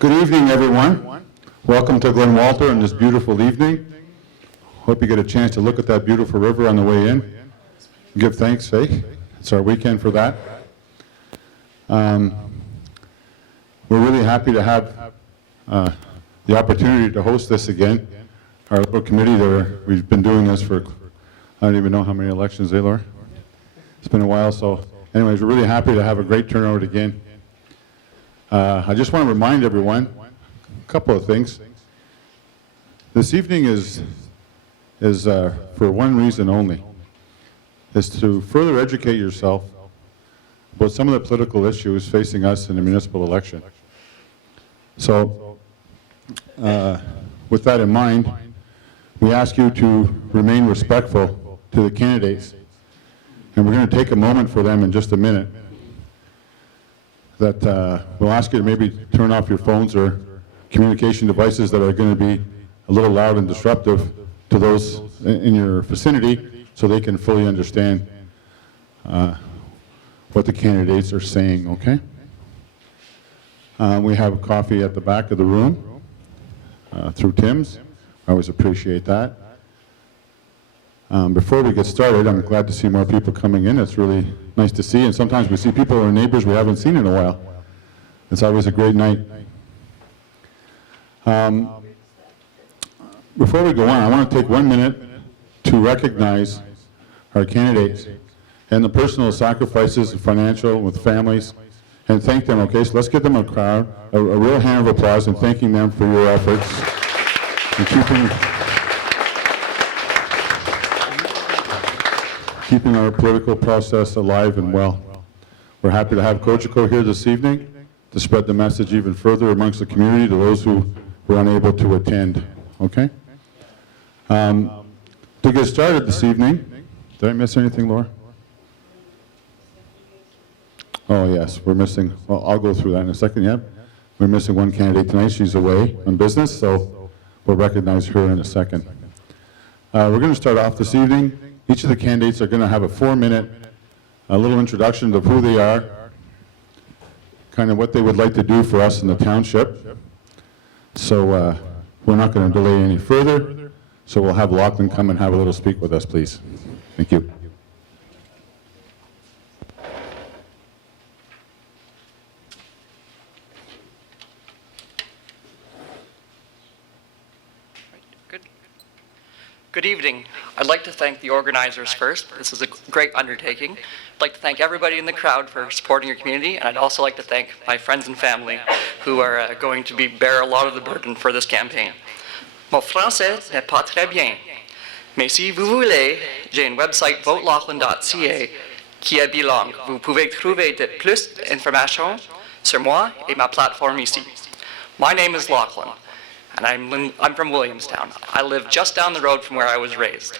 Good evening, everyone. Welcome to Glen Walter on this beautiful evening. Hope you get a chance to look at that beautiful river on the way in. Give thanks, eh? It's our weekend for that. We're really happy to have the opportunity to host this again. Our little committee, we've been doing this for, I don't even know how many elections, Laura? It's been a while, so anyways, we're really happy to have a great turnout again. I just want to remind everyone a couple of things. This evening is for one reason only, is to further educate yourself about some of the political issues facing us in the municipal election. So, with that in mind, we ask you to remain respectful to the candidates, and we're going to take a moment for them in just a minute. That we'll ask you to maybe turn off your phones or communication devices that are going to be a little loud and disruptive to those in your vicinity, so they can fully understand what the candidates are saying, okay? We have coffee at the back of the room through Tim's. I always appreciate that. Before we get started, I'm glad to see more people coming in. It's really nice to see, and sometimes we see people or neighbors we haven't seen in a while. It's always a great night. Before we go on, I want to take 1 minute to recognize our candidates and the personal sacrifices, financial, with families, and thank them, okay? So let's give them a crowd, a real hand of applause, and thanking them for your efforts and keeping our political process alive and well. We're happy to have Cogeco here this evening to spread the message even further amongst the community to those who were unable to attend, okay? To get started this evening, did I miss anything, Laura? Oh yes, we're missing, well, I'll go through that in a second, yeah. We're missing one candidate tonight. She's away on business, so we'll recognize her in a second. We're going to start off this evening. Each of the candidates are going to have a 4-minute little introduction of who they are, kind of what they would like to do for us in the township. So we're not going to delay any further, so we'll have Lachlan come and have a little speak with us, please. Thank you. Good evening. I'd like to thank the organizers first. This is a great undertaking. I'd like to thank everybody in the crowd for supporting your community, and I'd also like to thank my friends and family who are going to bear a lot of the burden for this campaign. Mon français n'est pas très bien, mais si vous voulez, j'ai une website votelachlan.ca qui est bilingue. Vous pouvez trouver de plus d'informations sur moi et ma plateforme ici. My name is Lachlan, and I'm from Williamstown. I live just down the road from where I was raised.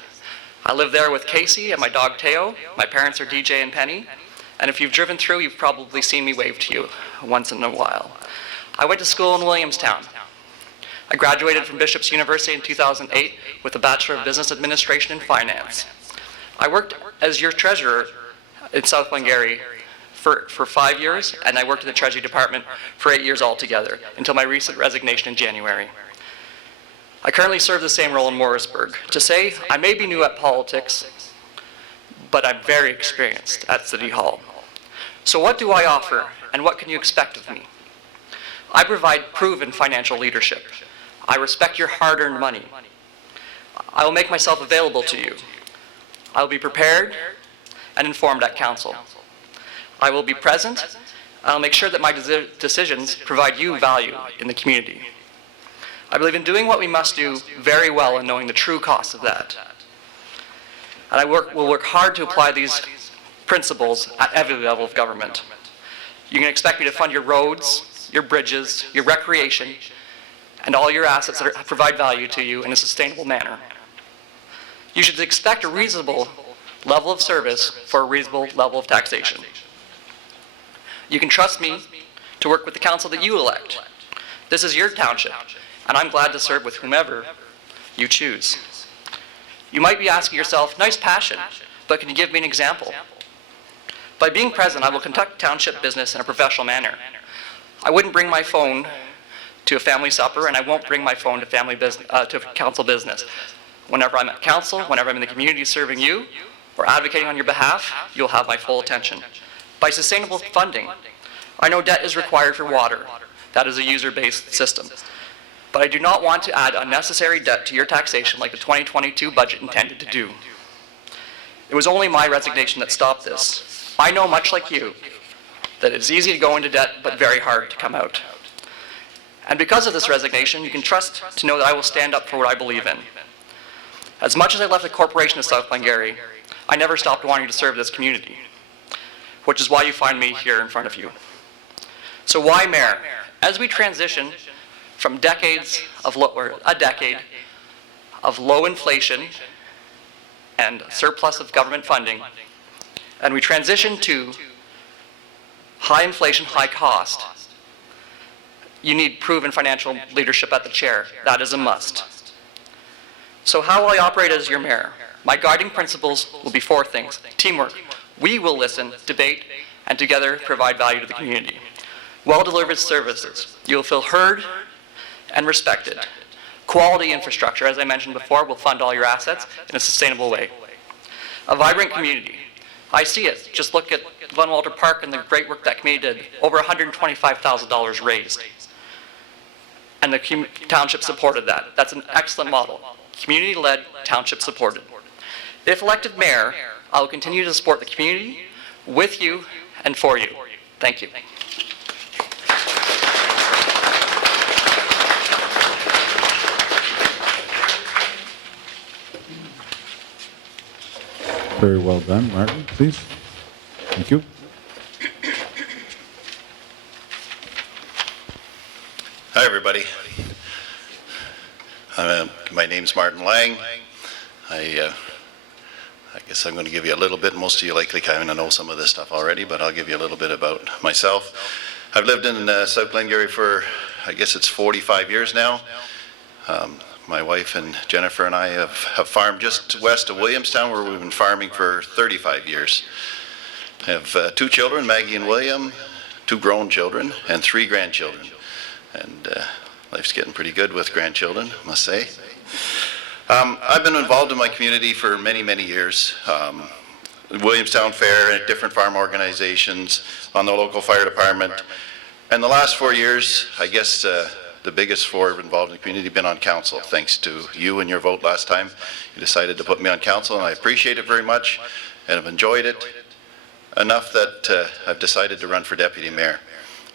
I live there with Casey and my dog Teo. My parents are DJ and Penny. And if you've driven through, you've probably seen me wave to you once in a while. I went to school in Williamstown. I graduated from Bishop's University in 2008 with a Bachelor of Business Administration and Finance. I worked as your treasurer in South Glengarry for 5 years, and I worked in the Treasury Department for 8 years altogether, until my recent resignation in January. I currently serve the same role in Morrisburg. To say, I may be new at politics, but I'm very experienced at City Hall. So what do I offer, and what can you expect of me? I provide proven financial leadership. I respect your hard-earned money. I will make myself available to you. I will be prepared and informed at council. I will be present. I'll make sure that my decisions provide you value in the community. I believe in doing what we must do very well and knowing the true costs of that. And I will work hard to apply these principles at every level of government. You can expect me to fund your roads, your bridges, your recreation, and all your assets that provide value to you in a sustainable manner. You should expect a reasonable level of service for a reasonable level of taxation. You can trust me to work with the council that you elect. This is your township, and I'm glad to serve with whomever you choose. You might be asking yourself, nice passion, but can you give me an example? By being present, I will conduct township business in a professional manner. I wouldn't bring my phone to a family supper, and I won't bring my phone to to council business. Whenever I'm at council, whenever I'm in the community serving you, or advocating on your behalf, you'll have my full attention. By sustainable funding, I know debt is required for water. That is a user-based system. But I do not want to add unnecessary debt to your taxation like the 2022 budget intended to do. It was only my resignation that stopped this. I know, much like you, that it's easy to go into debt, but very hard to come out. And because of this resignation, you can trust to know that I will stand up for what I believe in. As much as I left the corporation of South Glengarry, I never stopped wanting to serve this community, which is why you find me here in front of you. So why mayor? As we transition from a decade of low inflation and surplus of government funding, and we transition to high inflation, high cost, you need proven financial leadership at the chair. That is a must. So how will I operate as your mayor? My guiding principles will be 4 things. Teamwork. We will listen, debate, and together provide value to the community. Well-delivered services. You will feel heard and respected. Quality infrastructure, as I mentioned before, will fund all your assets in a sustainable way. A vibrant community. I see it. Just look at Glen Walter Park and the great work that community did. Over $125,000 raised. And the township supported that. That's an excellent model. Community-led, township-supported. If elected mayor, I will continue to support the community, with you, and for you. Thank you. Very well done. Martin, please. Thank you. Hi, everybody. My name's Martin Lang. I guess I'm going to give you a little bit. Most of you likely kind of know some of this stuff already, but I'll give you a little bit about myself. I've lived in South Glengarry for, I guess it's 45 years now. My wife and Jennifer and I have farmed just west of Williamstown, where we've been farming for 35 years. I have 2 children, Maggie and William, 2 grown children, and 3 grandchildren. And life's getting pretty good with grandchildren, I must say. I've been involved in my community for many, many years. Williamstown Fair and different farm organizations, on the local fire department. And the last 4 years, I guess the biggest 4 involved in the community have been on council. Thanks to you and your vote last time, you decided to put me on council, and I appreciate it very much, and I've enjoyed it enough that I've decided to run for deputy mayor.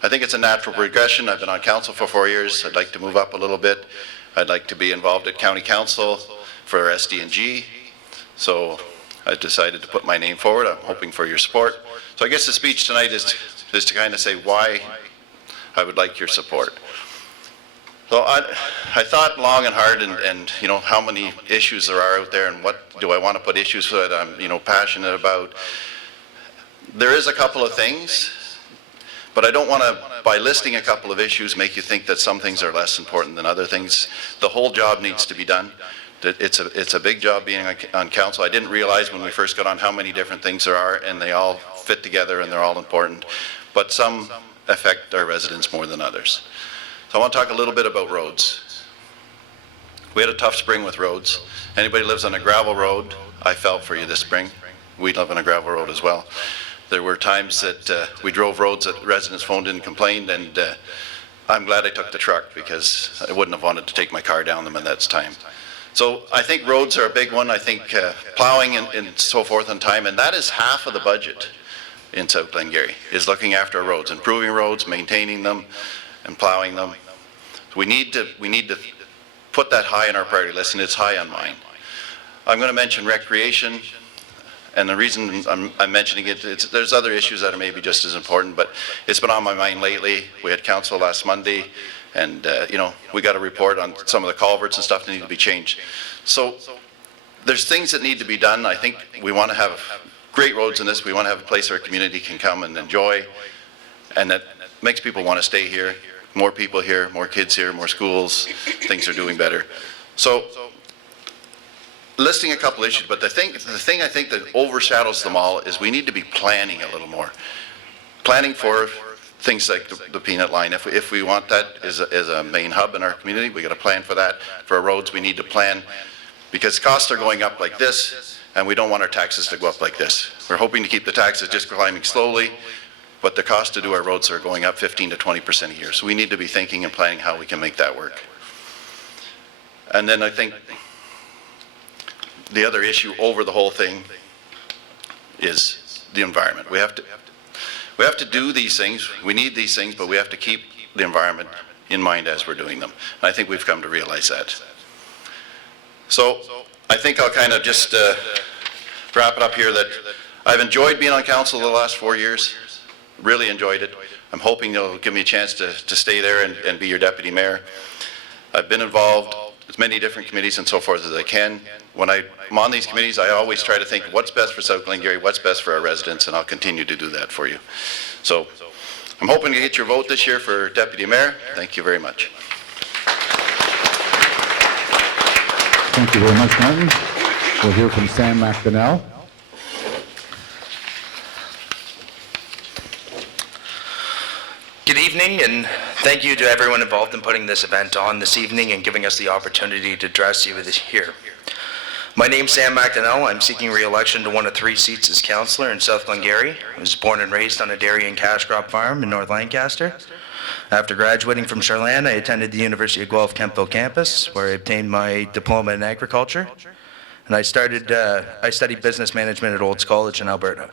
I think it's a natural progression. I've been on council for 4 years. I'd like to move up a little bit. I'd like to be involved at county council for SD&G. So I decided to put my name forward. I'm hoping for your support. So I guess the speech tonight is to kind of say why I would like your support. So I thought long and hard, and you know, how many issues there are out there, and what do I want to put issues that I'm, you know, passionate about. There is a couple of things, but I don't want to, by listing a couple of issues, make you think that some things are less important than other things. The whole job needs to be done. It's a big job being on council. I didn't realize when we first got on how many different things there are, and they all fit together and they're all important. But some affect our residents more than others. So I want to talk a little bit about roads. We had a tough spring with roads. Anybody lives on a gravel road, I felt for you this spring. We live on a gravel road as well. There were times that we drove roads that residents phoned in and complained, and I'm glad I took the truck, because I wouldn't have wanted to take my car down them at that time. So I think roads are a big one. I think plowing and so forth on time, and that is half of the budget in South Glengarry, is looking after our roads, improving roads, maintaining them, and plowing them. So we need to put that high on our priority list, and it's high on mine. I'm going to mention recreation, and the reason I'm mentioning it, there's other issues that are maybe just as important, but it's been on my mind lately. We had council last Monday, and you know, we got a report on some of the culverts and stuff that need to be changed. So there's things that need to be done. I think we want to have great roads in this. We want to have a place our community can come and enjoy, and that makes people want to stay here. More people here, more kids here, more schools, things are doing better. So listing a couple issues, but the thing I think that overshadows them all is we need to be planning a little more. Planning for things like the peanut line. If we want that as a main hub in our community, we got to plan for that. For our roads, we need to plan because costs are going up like this, and we don't want our taxes to go up like this. We're hoping to keep the taxes just climbing slowly, but the cost to do our roads are going up 15 to 20% a year. So we need to be thinking and planning how we can make that work. And then I think the other issue over the whole thing is the environment. We have to do these things. We need these things, but we have to keep the environment in mind as we're doing them. And I think we've come to realize that. So I think I'll kind of just wrap it up here that I've enjoyed being on council the last 4 years. Really enjoyed it. I'm hoping you'll give me a chance to stay there and be your deputy mayor. I've been involved with many different committees and so forth as I can. When I'm on these committees, I always try to think what's best for South Glengarry, what's best for our residents, and I'll continue to do that for you. So I'm hoping to get your vote this year for deputy mayor. Thank you very much. Thank you very much, Martin. We'll hear from Sam McDonnell. Good evening, and thank you to everyone involved in putting this event on this evening and giving us the opportunity to address you here. My name's Sam McDonnell. I'm seeking re-election to one of 3 seats as councillor in South Glengarry. I was born and raised on a dairy and cash crop farm in North Lancaster. After graduating from Charlan, I attended the University of Guelph Kemptville campus, where I obtained my diploma in agriculture. And I studied business management at Olds College in Alberta.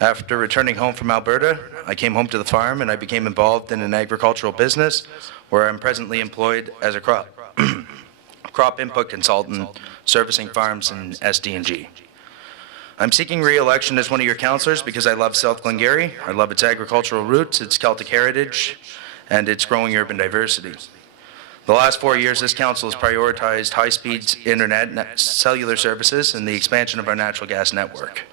After returning home from Alberta, I came home to the farm and I became involved in an agricultural business where I'm presently employed as a crop input consultant servicing farms in SD&G. I'm seeking re-election as one of your councillors because I love South Glengarry. I love its agricultural roots, its Celtic heritage, and its growing urban diversity. The last 4 years, this council has prioritized high-speed internet, cellular services, and the expansion of our natural gas network.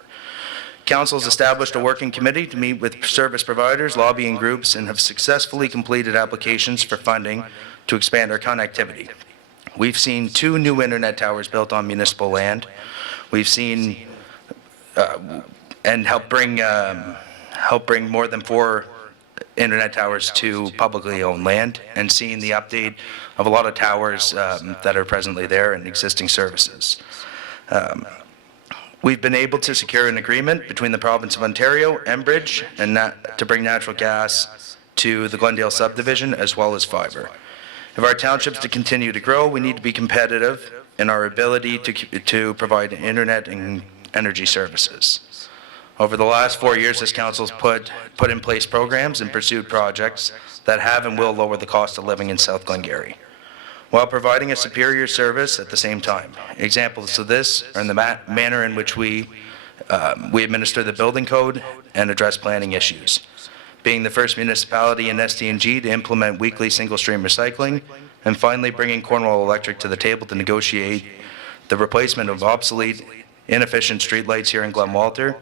Council has established a working committee to meet with service providers, lobbying groups, and have successfully completed applications for funding to expand our connectivity. We've seen 2 new internet towers built on municipal land. We've seen and help bring more than 4 internet towers to publicly owned land, and seeing the update of a lot of towers that are presently there and existing services. We've been able to secure an agreement between the province of Ontario, Enbridge, and to bring natural gas to the Glendale subdivision as well as fibre. If our townships to continue to grow, we need to be competitive in our ability to provide internet and energy services. Over the last 4 years, this council has put in place programs and pursued projects that have and will lower the cost of living in South Glengarry, while providing a superior service at the same time. Examples of this are in the manner in which we administer the building code and address planning issues. Being the first municipality in SD&G to implement weekly single-stream recycling, and finally bringing Cornwall Electric to the table to negotiate the replacement of obsolete, inefficient streetlights here in Glen Walter,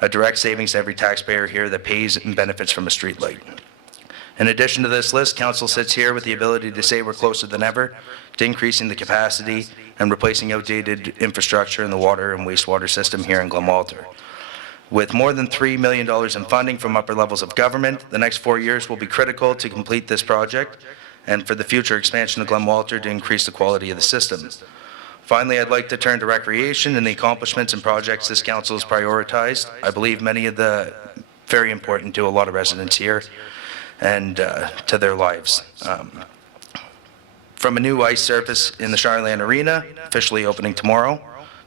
a direct savings to every taxpayer here that pays and benefits from a streetlight. In addition to this list, council sits here with the ability to say we're closer than ever to increasing the capacity and replacing outdated infrastructure in the water and wastewater system here in Glen Walter. With more than $3 million in funding from upper levels of government, the next 4 years will be critical to complete this project and for the future expansion of Glen Walter to increase the quality of the system. Finally, I'd like to turn to recreation and the accomplishments and projects this council has prioritized. I believe many of the very important to a lot of residents here and to their lives. From a new ice surface in the Charlan Arena, officially opening tomorrow,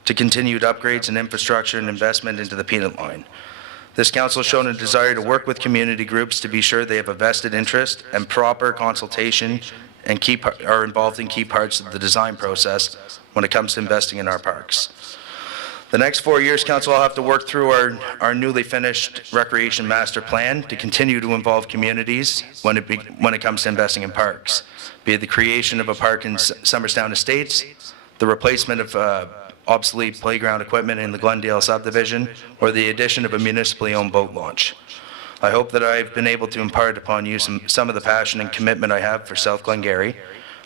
to continued upgrades and infrastructure and investment into the peanut line. This council has shown a desire to work with community groups to be sure they have a vested interest and proper consultation and are involved in key parts of the design process when it comes to investing in our parks. The next 4 years, council will have to work through our newly finished recreation master plan to continue to involve communities when it comes to investing in parks, be it the creation of a park in Summerstown Estates, the replacement of obsolete playground equipment in the Glendale subdivision, or the addition of a municipally owned boat launch. I hope that I've been able to impart upon you some of the passion and commitment I have for South Glengarry.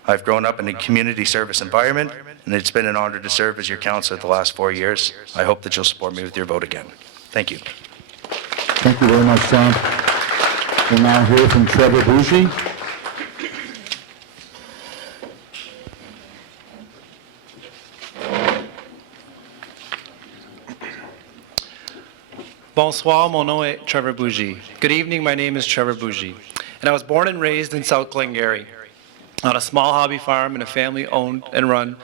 I've grown up in a community service environment, and it's been an honor to serve as your councillor the last 4 years. I hope that you'll support me with your vote again. Thank you. Thank you very much, Sam. We'll now hear from Trevor Bougie. Bonsoir, mon nom est Trevor Bougie. Good evening, my name is Trevor Bougie, and I was born and raised in South Glengarry on a small hobby farm in a family-owned and run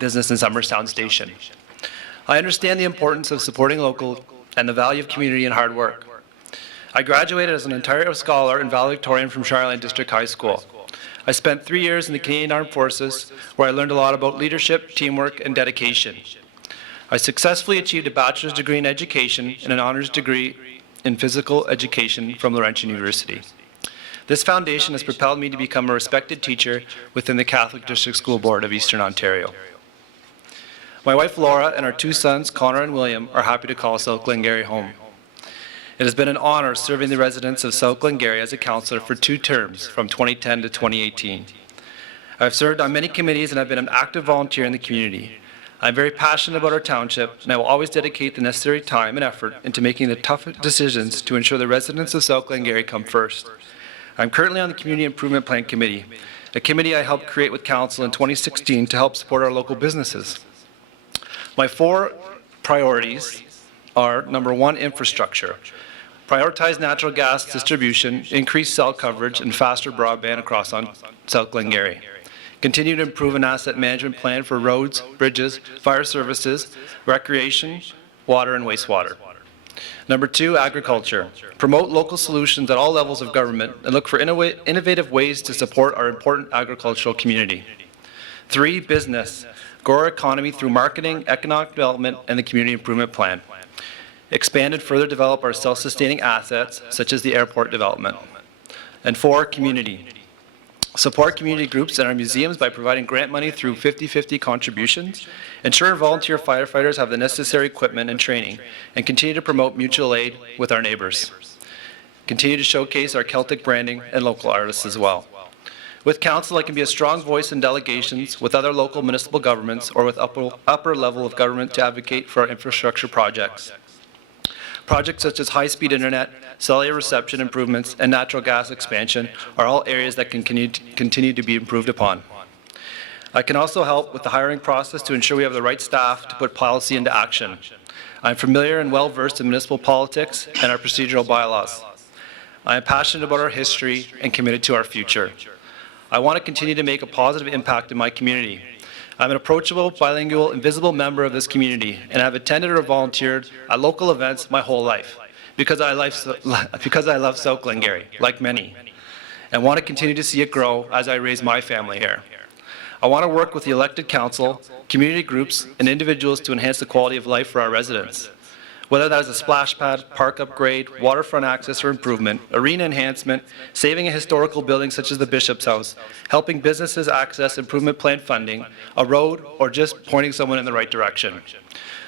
business in Summerstown Station. I understand the importance of supporting local and the value of community and hard work. I graduated as an Ontario Scholar and valedictorian from Charlotte District High School. I spent 3 years in the Canadian Armed Forces, where I learned a lot about leadership, teamwork, and dedication. I successfully achieved a bachelor's degree in education and an honors degree in physical education from Laurentian University. This foundation has propelled me to become a respected teacher within the Catholic District School Board of Eastern Ontario. My wife Laura and our 2 sons, Connor and William, are happy to call South Glengarry home. It has been an honor serving the residents of South Glengarry as a councillor for 2 terms, from 2010 to 2018. I've served on many committees and I've been an active volunteer in the community. I'm very passionate about our township, and I will always dedicate the necessary time and effort into making the tough decisions to ensure the residents of South Glengarry come first. I'm currently on the Community Improvement Plan Committee, a committee I helped create with Council in 2016 to help support our local businesses. My 4 priorities are: number 1, infrastructure. Prioritize natural gas distribution, increase cell coverage, and faster broadband across South Glengarry. Continue to improve an asset management plan for roads, bridges, fire services, recreation, water, and wastewater. Number 2, agriculture. Promote local solutions at all levels of government and look for innovative ways to support our important agricultural community. 3, business. Grow our economy through marketing, economic development, and the community improvement plan. Expand and further develop our self-sustaining assets, such as the airport development. And 4, community. Support community groups and our museums by providing grant money through 50-50 contributions. Ensure volunteer firefighters have the necessary equipment and training, and continue to promote mutual aid with our neighbors. Continue to showcase our Celtic branding and local artists as well. With Council, I can be a strong voice in delegations with other local municipal governments or with upper level of government to advocate for our infrastructure projects. Projects such as high-speed internet, cellular reception improvements, and natural gas expansion are all areas that can continue to be improved upon. I can also help with the hiring process to ensure we have the right staff to put policy into action. I'm familiar and well-versed in municipal politics and our procedural bylaws. I am passionate about our history and committed to our future. I want to continue to make a positive impact in my community. I'm an approachable, bilingual, and visible member of this community, and I've attended or volunteered at local events my whole life because I love South Glengarry, like many, and want to continue to see it grow as I raise my family here. I want to work with the elected council, community groups, and individuals to enhance the quality of life for our residents. Whether that is a splash pad, park upgrade, waterfront access or improvement, arena enhancement, saving a historical building such as the Bishop's House, helping businesses access improvement plan funding, a road, or just pointing someone in the right direction.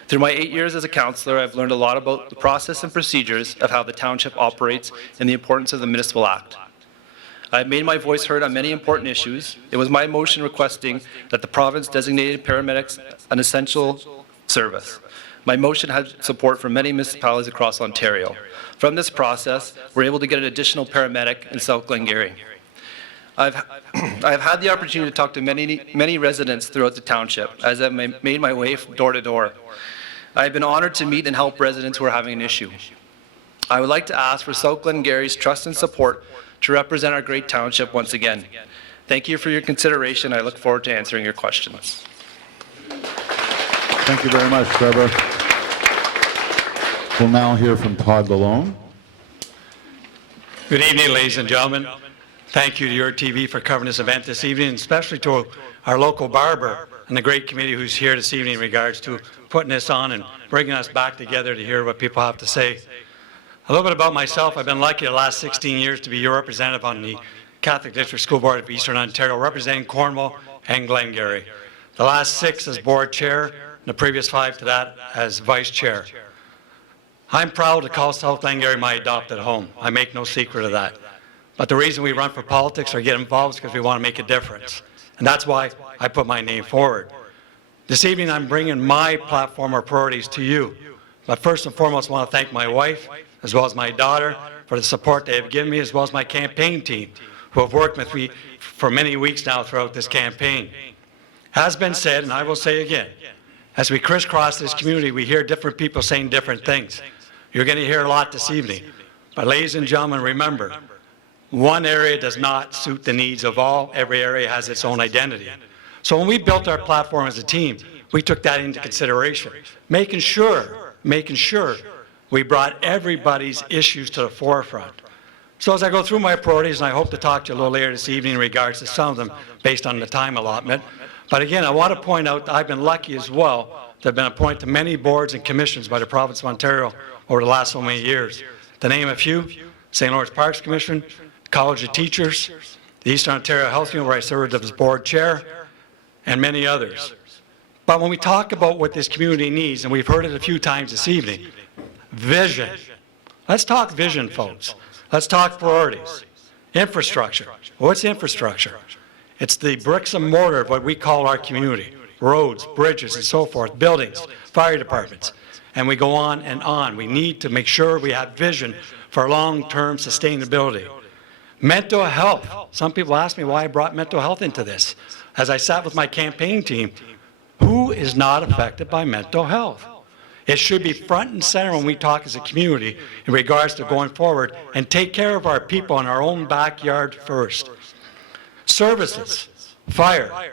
Through my 8 years as a councillor, I've learned a lot about the process and procedures of how the township operates and the importance of the Municipal Act. I've made my voice heard on many important issues. It was my motion requesting that the province designated paramedics an essential service. My motion had support from many municipalities across Ontario. From this process, we're able to get an additional paramedic in South Glengarry. I've had the opportunity to talk to many residents throughout the township as I've made my way from door to door. I've been honored to meet and help residents who are having an issue. I would like to ask for South Glengarry's trust and support to represent our great township once again. Thank you for your consideration. I look forward to answering your questions. Thank you very much, Trevor. We'll now hear from Todd Lalone. Good evening, ladies and gentlemen. Thank you to your TV for covering this event this evening, and especially to our local barber and the great committee who's here this evening in regards to putting this on and bringing us back together to hear what people have to say. A little bit about myself. I've been lucky the last 16 years to be your representative on the Catholic District School Board of Eastern Ontario, representing Cornwall and Glengarry. The last 6 as board chair, and the previous 5 to that as vice chair. I'm proud to call South Glengarry my adopted home. I make no secret of that. But the reason we run for politics or get involved is because we want to make a difference. And that's why I put my name forward. This evening I'm bringing my platform or priorities to you. But first and foremost I want to thank my wife, as well as my daughter, for the support they have given me, as well as my campaign team, who have worked with me for many weeks now throughout this campaign. Has been said, and I will say again, as we crisscross this community, we hear different people saying different things. You're going to hear a lot this evening. But ladies and gentlemen, remember, one area does not suit the needs of all. Every area has its own identity. So when we built our platform as a team, we took that into consideration, making sure we brought everybody's issues to the forefront. So as I go through my priorities, and I hope to talk to you a little later this evening in regards to some of them based on the time allotment, but again, I want to point out that I've been lucky as well to have been appointed to many boards and commissions by the province of Ontario over the last so many years. To name a few, St. Lawrence Parks Commission, College of Teachers, the Eastern Ontario Health Union, where I served as board chair, and many others. But when we talk about what this community needs, and we've heard it a few times this evening, vision. Let's talk vision, folks. Let's talk priorities. Infrastructure. What's infrastructure? It's the bricks and mortar of what we call our community. Roads, bridges, and so forth, buildings, fire departments. And we go on and on. We need to make sure we have vision for long-term sustainability. Mental health. Some people ask me why I brought mental health into this. As I sat with my campaign team, who is not affected by mental health? It should be front and center when we talk as a community in regards to going forward and take care of our people in our own backyard first. Services, fire,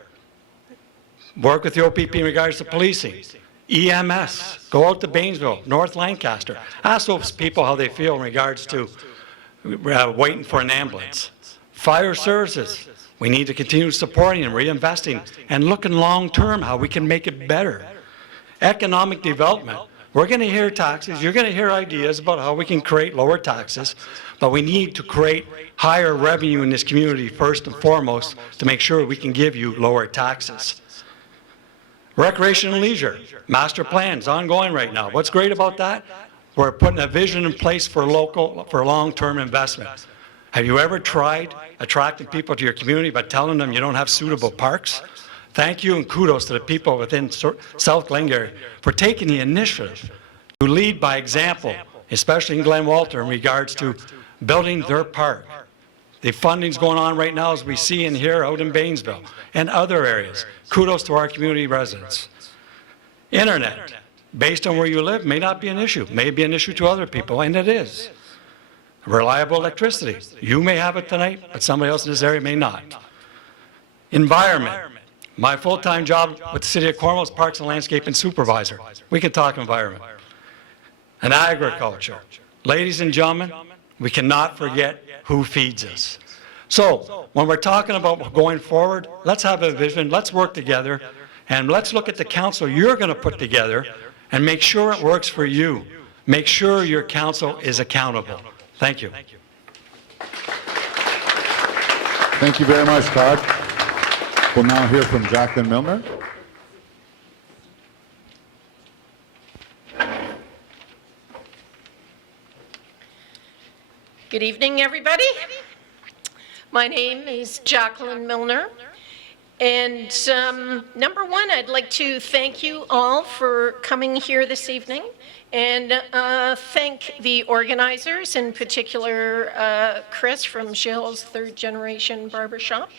work with the OPP in regards to policing, EMS, go out to Bainville, North Lancaster, ask those people how they feel in regards to waiting for an ambulance. Fire services, we need to continue supporting and reinvesting and looking long-term how we can make it better. Economic development, we're going to hear taxes, you're going to hear ideas about how we can create lower taxes, but we need to create higher revenue in this community first and foremost to make sure we can give you lower taxes. Recreation and leisure, master plans ongoing right now. What's great about that? We're putting a vision in place for long-term investment. Have you ever tried attracting people to your community by telling them you don't have suitable parks? Thank you and kudos to the people within South Glengarry for taking the initiative to lead by example, especially in Glen Walter in regards to building their park. The funding's going on right now as we see and hear out in Bainville and other areas. Kudos to our community residents. Internet, based on where you live, may not be an issue. May be an issue to other people, and it is. Reliable electricity. You may have it tonight, but somebody else in this area may not. Environment. My full-time job with the City of Cornwall is Parks and Landscaping Supervisor. We can talk environment. And agriculture. Ladies and gentlemen, we cannot forget who feeds us. So, when we're talking about going forward, let's have a vision, let's work together, and let's look at the council you're going to put together and make sure it works for you. Make sure your council is accountable. Thank you. Thank you very much, Todd. We'll now hear from Jacqueline Milner. Good evening, everybody. My name is Jacqueline Milner. And number one, I'd like to thank you all for coming here this evening and thank the organizers, in particular Chris from Gilles' Third Generation Barbershop.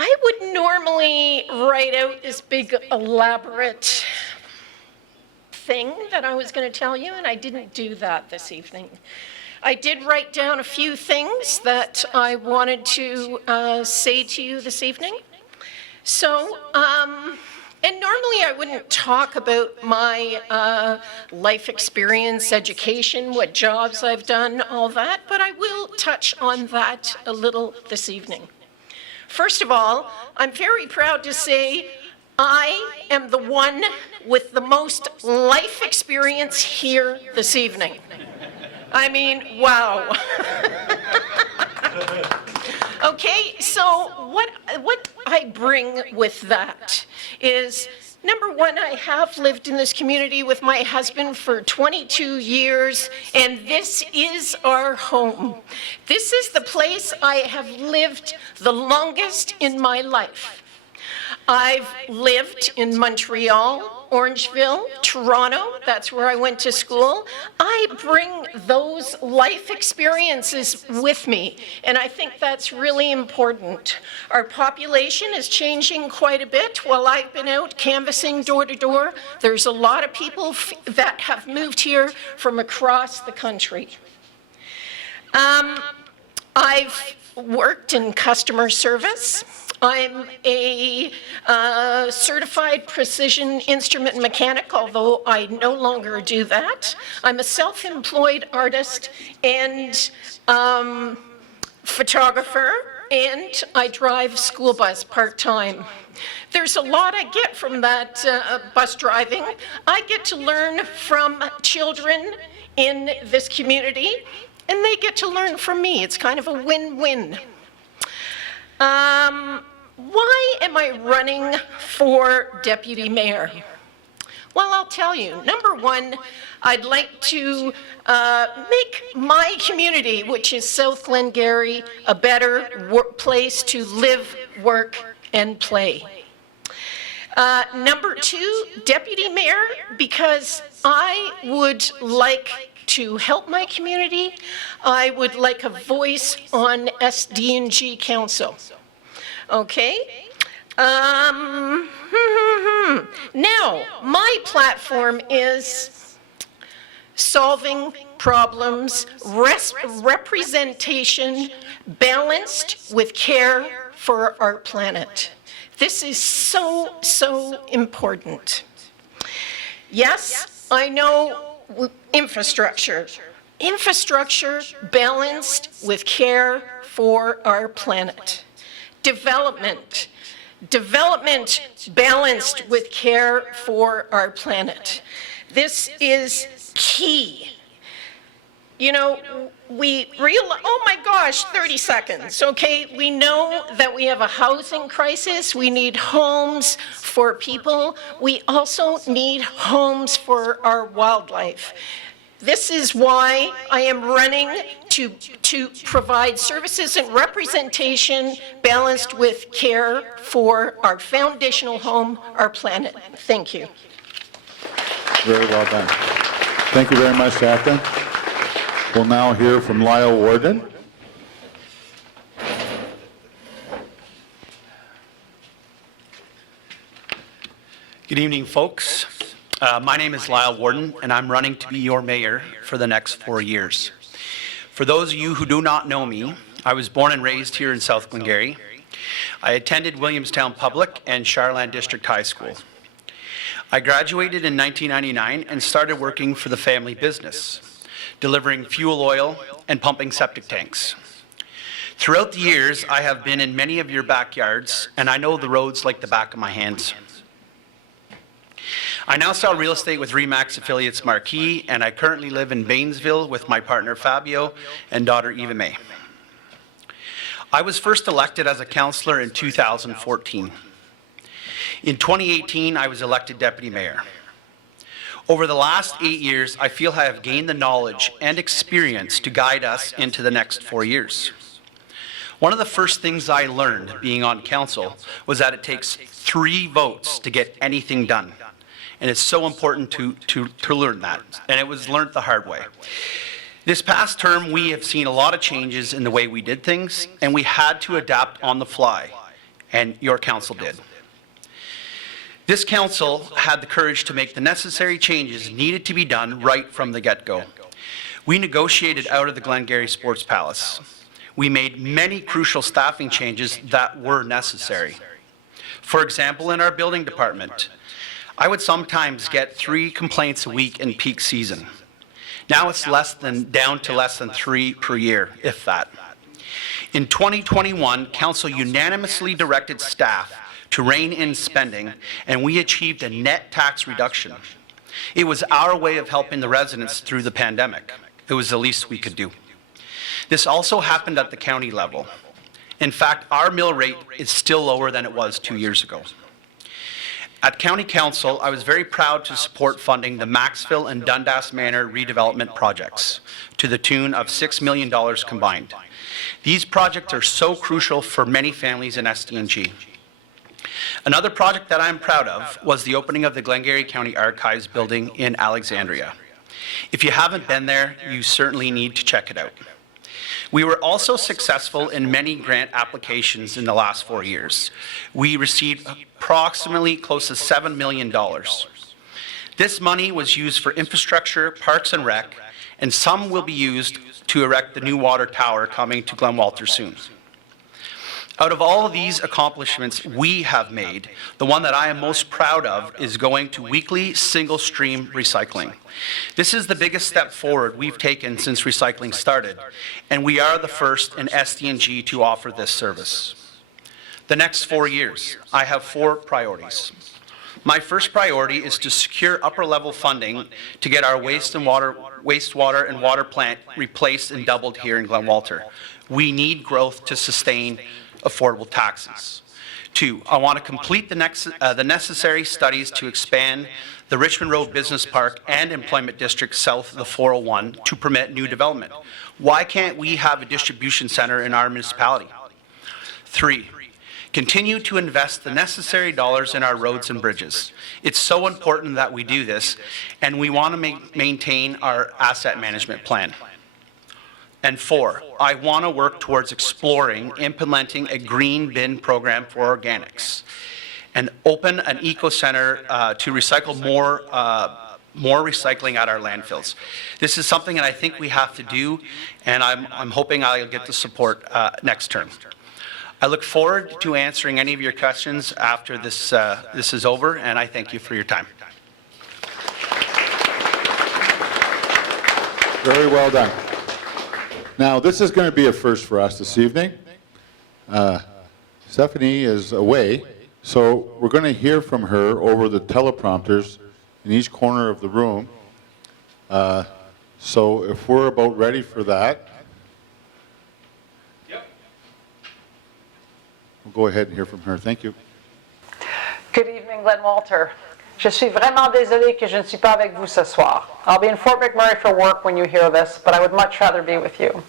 I would normally write out this big elaborate thing that I was going to tell you, and I didn't do that this evening. I did write down a few things that I wanted to say to you this evening. So, and normally I wouldn't talk about my life experience, education, what jobs I've done, all that, but I will touch on that a little this evening. First of all, I'm very proud to say I am the one with the most life experience here this evening. I mean, wow. Okay, so what I bring with that is, number one, I have lived in this community with my husband for 22 years, and this is our home. This is the place I have lived the longest in my life. I've lived in Montreal, Orangeville, Toronto, that's where I went to school. I bring those life experiences with me, and I think that's really important. Our population is changing quite a bit. While I've been out canvassing door to door, there's a lot of people that have moved here from across the country. I've worked in customer service. I'm a certified precision instrument mechanic, although I no longer do that. I'm a self-employed artist and photographer, and I drive school bus part-time. There's a lot I get from that bus driving. I get to learn from children in this community, and they get to learn from me. It's kind of a win-win. Why am I running for deputy mayor? Well, I'll tell you. Number one, I'd like to make my community, which is South Glengarry, a better place to live, work, and play. Number two, deputy mayor, because I would like to help my community. I would like a voice on SD&G Council. Okay? Now, my platform is solving problems, representation, balanced with care for our planet. This is so, so important. Yes, I know infrastructure. Infrastructure balanced with care for our planet. Development. Development balanced with care for our planet. This is key. You know, oh my gosh, 30 seconds, okay? We know that we have a housing crisis. We need homes for people. We also need homes for our wildlife. This is why I am running to provide services and representation balanced with care for our foundational home, our planet. Thank you. Very well done. Thank you very much, Shafton. We'll now hear from Lyle Warden. Good evening, folks. My name is Lyle Warden, and I'm running to be your mayor for the next 4 years. For those of you who do not know me, I was born and raised here in South Glengarry. I attended Williamstown Public and Charland District High School. I graduated in 1999 and started working for the family business, delivering fuel oil and pumping septic tanks. Throughout the years, I have been in many of your backyards, and I know the roads like the back of my hands. I now sell real estate with RE/MAX Affiliates Marquee, and I currently live in Banesville with my partner Fabio and daughter Eva May. I was first elected as a councillor in 2014. In 2018, I was elected deputy mayor. Over the last 8 years, I feel I have gained the knowledge and experience to guide us into the next 4 years. One of the first things I learned being on council was that it takes 3 votes to get anything done. And it's so important to learn that. And it was learned the hard way. This past term, we have seen a lot of changes in the way we did things, and we had to adapt on the fly. And your council did. This council had the courage to make the necessary changes needed to be done right from the get-go. We negotiated out of the Glengarry Sports Palace. We made many crucial staffing changes that were necessary. For example, in our building department, I would sometimes get 3 complaints a week in peak season. Now it's down to less than 3 per year, if that. In 2021, council unanimously directed staff to rein in spending, and we achieved a net tax reduction. It was our way of helping the residents through the pandemic. It was the least we could do. This also happened at the county level. In fact, our mill rate is still lower than it was 2 years ago. At County Council, I was very proud to support funding the Maxville and Dundas Manor redevelopment projects to the tune of $6 million combined. These projects are so crucial for many families in SD&G. Another project that I'm proud of was the opening of the Glengarry County Archives building in Alexandria. If you haven't been there, you certainly need to check it out. We were also successful in many grant applications in the last 4 years. We received approximately close to $7 million. This money was used for infrastructure, parks and rec, and some will be used to erect the new water tower coming to Glen Walter soon. Out of all of these accomplishments we have made, the one that I am most proud of is going to weekly single-stream recycling. This is the biggest step forward we've taken since recycling started, and we are the first in SDNG to offer this service. The next 4 years, I have 4 priorities. My first priority is to secure upper-level funding to get our wastewater and water plant replaced and doubled here in Glen Walter. We need growth to sustain affordable taxes. 2, I want to complete the necessary studies to expand the Richmond Road Business Park and Employment District south of the 401 to permit new development. Why can't we have a distribution center in our municipality? 3, continue to invest the necessary dollars in our roads and bridges. It's so important that we do this, and we want to maintain our asset management plan. And 4, I want to work towards exploring implementing a green bin program for organics and open an eco-center to recycle more recycling at our landfills. This is something that I think we have to do, and I'm hoping I'll get the support next term. I look forward to answering any of your questions after this is over, and I thank you for your time. Very well done. Now, this is going to be a first for us this evening. Stephanie is away, so we're going to hear from her over the teleprompters in each corner of the room. So if we're about ready for that, we'll go ahead and hear from her. Thank you. Good evening, Glen Walter. Je suis vraiment désolée que je ne suis pas avec vous ce soir. I'll be in Fort McMurray for work when you hear this, but I would much rather be with you.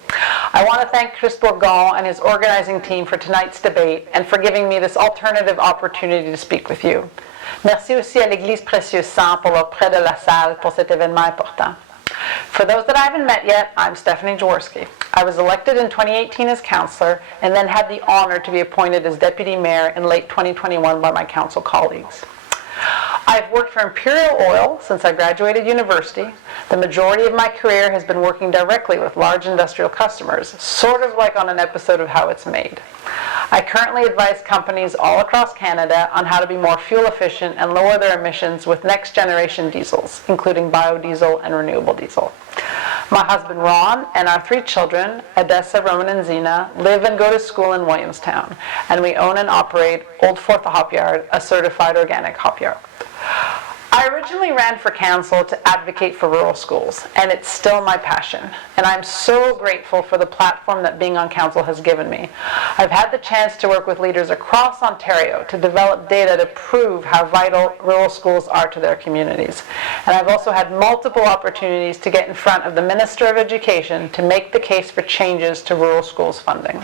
I want to thank Chris Bourgon and his organizing team for tonight's debate and for giving me this alternative opportunity to speak with you. Merci aussi à l'Église Précieux Sang pour leur prêt de la salle pour cet événement important. For those that I haven't met yet, I'm Stephanie Jaworski. I was elected in 2018 as councillor and then had the honor to be appointed as deputy mayor in late 2021 by my council colleagues. I've worked for Imperial Oil since I graduated university. The majority of my career has been working directly with large industrial customers, sort of like on an episode of How It's Made. I currently advise companies all across Canada on how to be more fuel efficient and lower their emissions with next generation diesels, including biodiesel and renewable diesel. My husband Ron and our 3 children, Odessa, Roman, and Zena, live and go to school in Williamstown, and we own and operate Old Fourth Hop Yard, a certified organic hop yard. I originally ran for council to advocate for rural schools, and it's still my passion. And I'm so grateful for the platform that being on council has given me. I've had the chance to work with leaders across Ontario to develop data to prove how vital rural schools are to their communities. And I've also had multiple opportunities to get in front of the Minister of Education to make the case for changes to rural schools funding.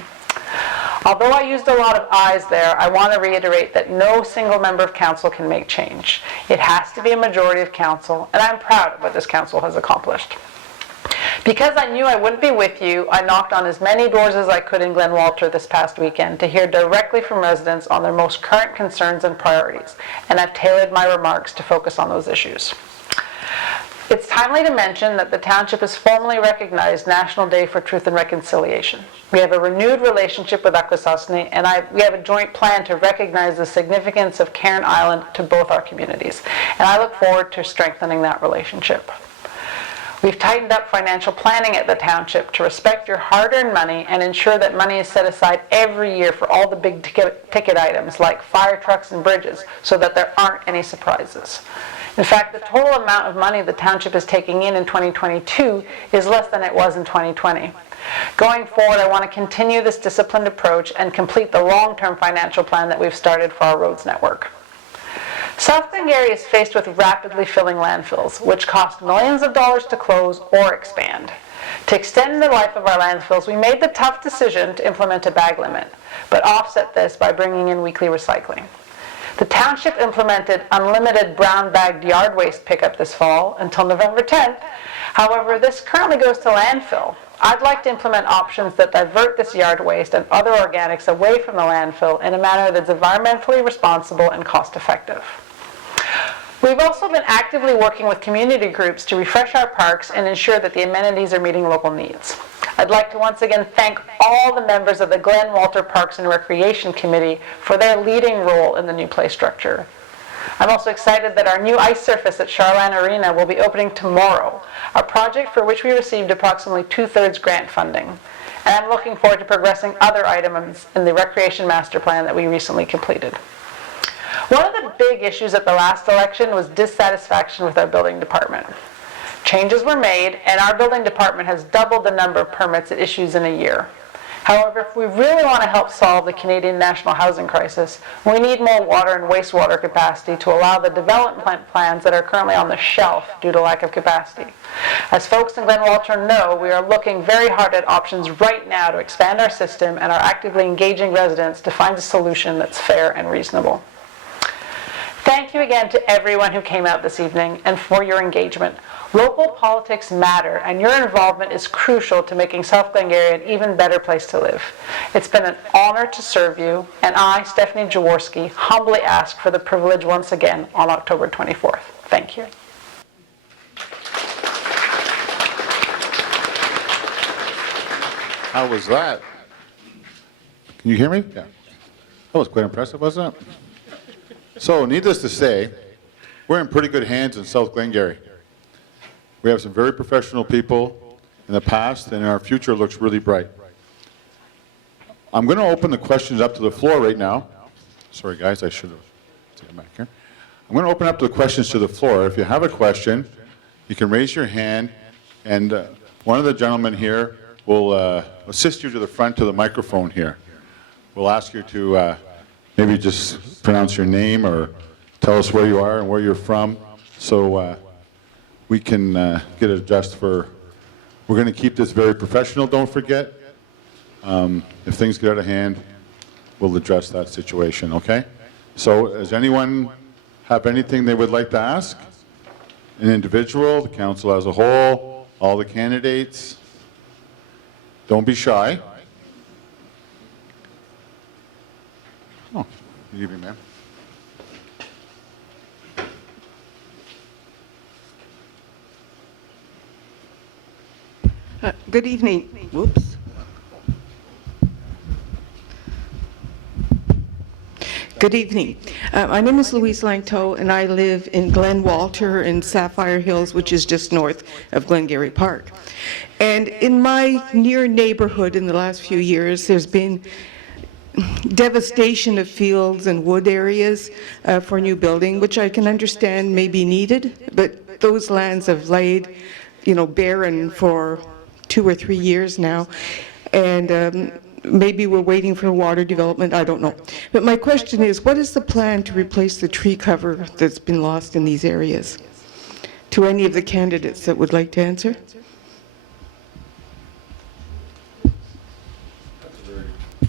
Although I used a lot of I's there, I want to reiterate that no single member of council can make change. It has to be a majority of council, and I'm proud of what this council has accomplished. Because I knew I wouldn't be with you, I knocked on as many doors as I could in Glen Walter this past weekend to hear directly from residents on their most current concerns and priorities, and I've tailored my remarks to focus on those issues. It's timely to mention that the township has formally recognized National Day for Truth and Reconciliation. We have a renewed relationship with Akwesasne, and we have a joint plan to recognize the significance of Cairn Island to both our communities, and I look forward to strengthening that relationship. We've tightened up financial planning at the township to respect your hard-earned money and ensure that money is set aside every year for all the big ticket items like fire trucks and bridges so that there aren't any surprises. In fact, the total amount of money the township is taking in 2022 is less than it was in 2020. Going forward, I want to continue this disciplined approach and complete the long-term financial plan that we've started for our roads network. South Glengarry is faced with rapidly filling landfills, which cost millions of dollars to close or expand. To extend the life of our landfills, we made the tough decision to implement a bag limit, but offset this by bringing in weekly recycling. The township implemented unlimited brown-bagged yard waste pickup this fall until November 10th. However, this currently goes to landfill. I'd like to implement options that divert this yard waste and other organics away from the landfill in a manner that's environmentally responsible and cost-effective. We've also been actively working with community groups to refresh our parks and ensure that the amenities are meeting local needs. I'd like to once again thank all the members of the Glen Walter Parks and Recreation Committee for their leading role in the new play structure. I'm also excited that our new ice surface at Charlan Arena will be opening tomorrow, a project for which we received approximately 2/3 grant funding. And I'm looking forward to progressing other items in the Recreation Master Plan that we recently completed. One of the big issues at the last election was dissatisfaction with our building department. Changes were made, and our building department has doubled the number of permits it issues in a year. However, if we really want to help solve the Canadian national housing crisis, we need more water and wastewater capacity to allow the development plans that are currently on the shelf due to lack of capacity. As folks in Glen Walter know, we are looking very hard at options right now to expand our system and are actively engaging residents to find a solution that's fair and reasonable. Thank you again to everyone who came out this evening and for your engagement. Local politics matter, and your involvement is crucial to making South Glengarry an even better place to live. It's been an honor to serve you, and I, Stephanie Jaworski, humbly ask for the privilege once again on October 24th. Thank you. How was that? Can you hear me? Yeah. That was quite impressive, wasn't it? So, needless to say, we're in pretty good hands in South Glengarry. We have some very professional people in the past, and our future looks really bright. I'm going to open the questions up to the floor right now. Sorry, guys, I should have taken back here. I'm going to open up the questions to the floor. If you have a question, you can raise your hand, and one of the gentlemen here will assist you to the front to the microphone here. We'll ask you to maybe just pronounce your name or tell us where you are and where you're from, so we can get it adjusted for. We're going to keep this very professional, don't forget. If things get out of hand, we'll address that situation, okay? So does anyone have anything they would like to ask? An individual, the council as a whole, all the candidates? Don't be shy. Oh, good evening, ma'am. Good evening. Whoops. Good evening. My name is Louise Langto, and I live in Glen Walter in Sapphire Hills, which is just north of Glengarry Park. And in my near neighborhood in the last few years, there's been devastation of fields and wood areas for new building, which I can understand may be needed, but those lands have laid, barren for 2 or 3 years now, and maybe we're waiting for water development, I don't know. But my question is, what is the plan to replace the tree cover that's been lost in these areas? To any of the candidates that would like to answer?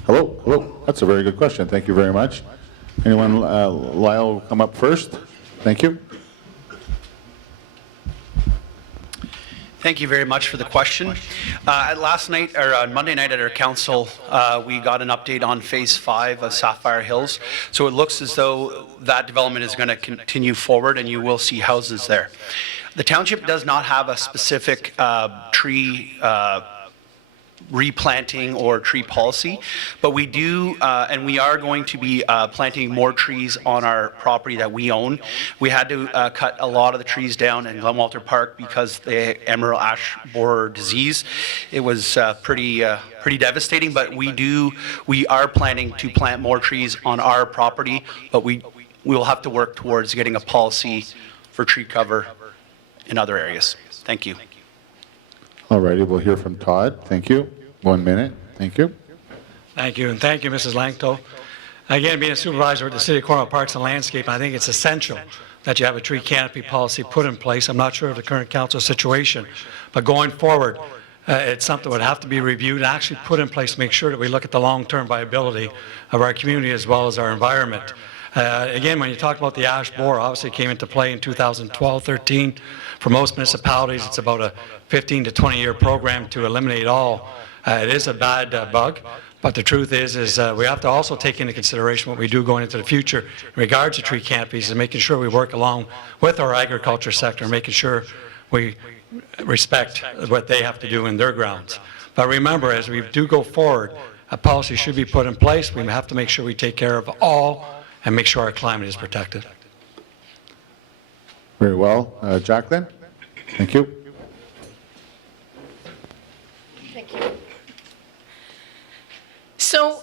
Hello. That's a very good question. Thank you very much. Anyone, Lyle will come up first. Thank you. Thank you very much for the question. Last night, or on Monday night at our council, we got an update on Phase 5 of Sapphire Hills. So it looks as though that development is going to continue forward, and you will see houses there. The township does not have a specific tree replanting or tree policy, but we do, and we are going to be planting more trees on our property that we own. We had to cut a lot of the trees down in Glen Walter Park because the emerald ash borer disease. It was pretty devastating, but we are planning to plant more trees on our property, but we will have to work towards getting a policy for tree cover in other areas. Thank you. All righty, we'll hear from Todd. Thank you. 1 minute. Thank you. Thank you, and thank you, Mrs. Langto. Again, being a supervisor at the City of Cornwall Parks and Landscape, I think it's essential that you have a tree canopy policy put in place. I'm not sure of the current council situation, but going forward, it's something that would have to be reviewed and actually put in place to make sure that we look at the long-term viability of our community as well as our environment. Again, when you talk about the ash borer, obviously it came into play in 2012-13. For most municipalities, it's about a 15 to 20-year program to eliminate all. It is a bad bug, but the truth is we have to also take into consideration what we do going into the future in regards to tree canopies and making sure we work along with our agriculture sector, making sure we respect what they have to do in their grounds. But remember, as we do go forward, a policy should be put in place. We have to make sure we take care of all and make sure our climate is protected. Very well. Jacqueline? Thank you. Thank you. So,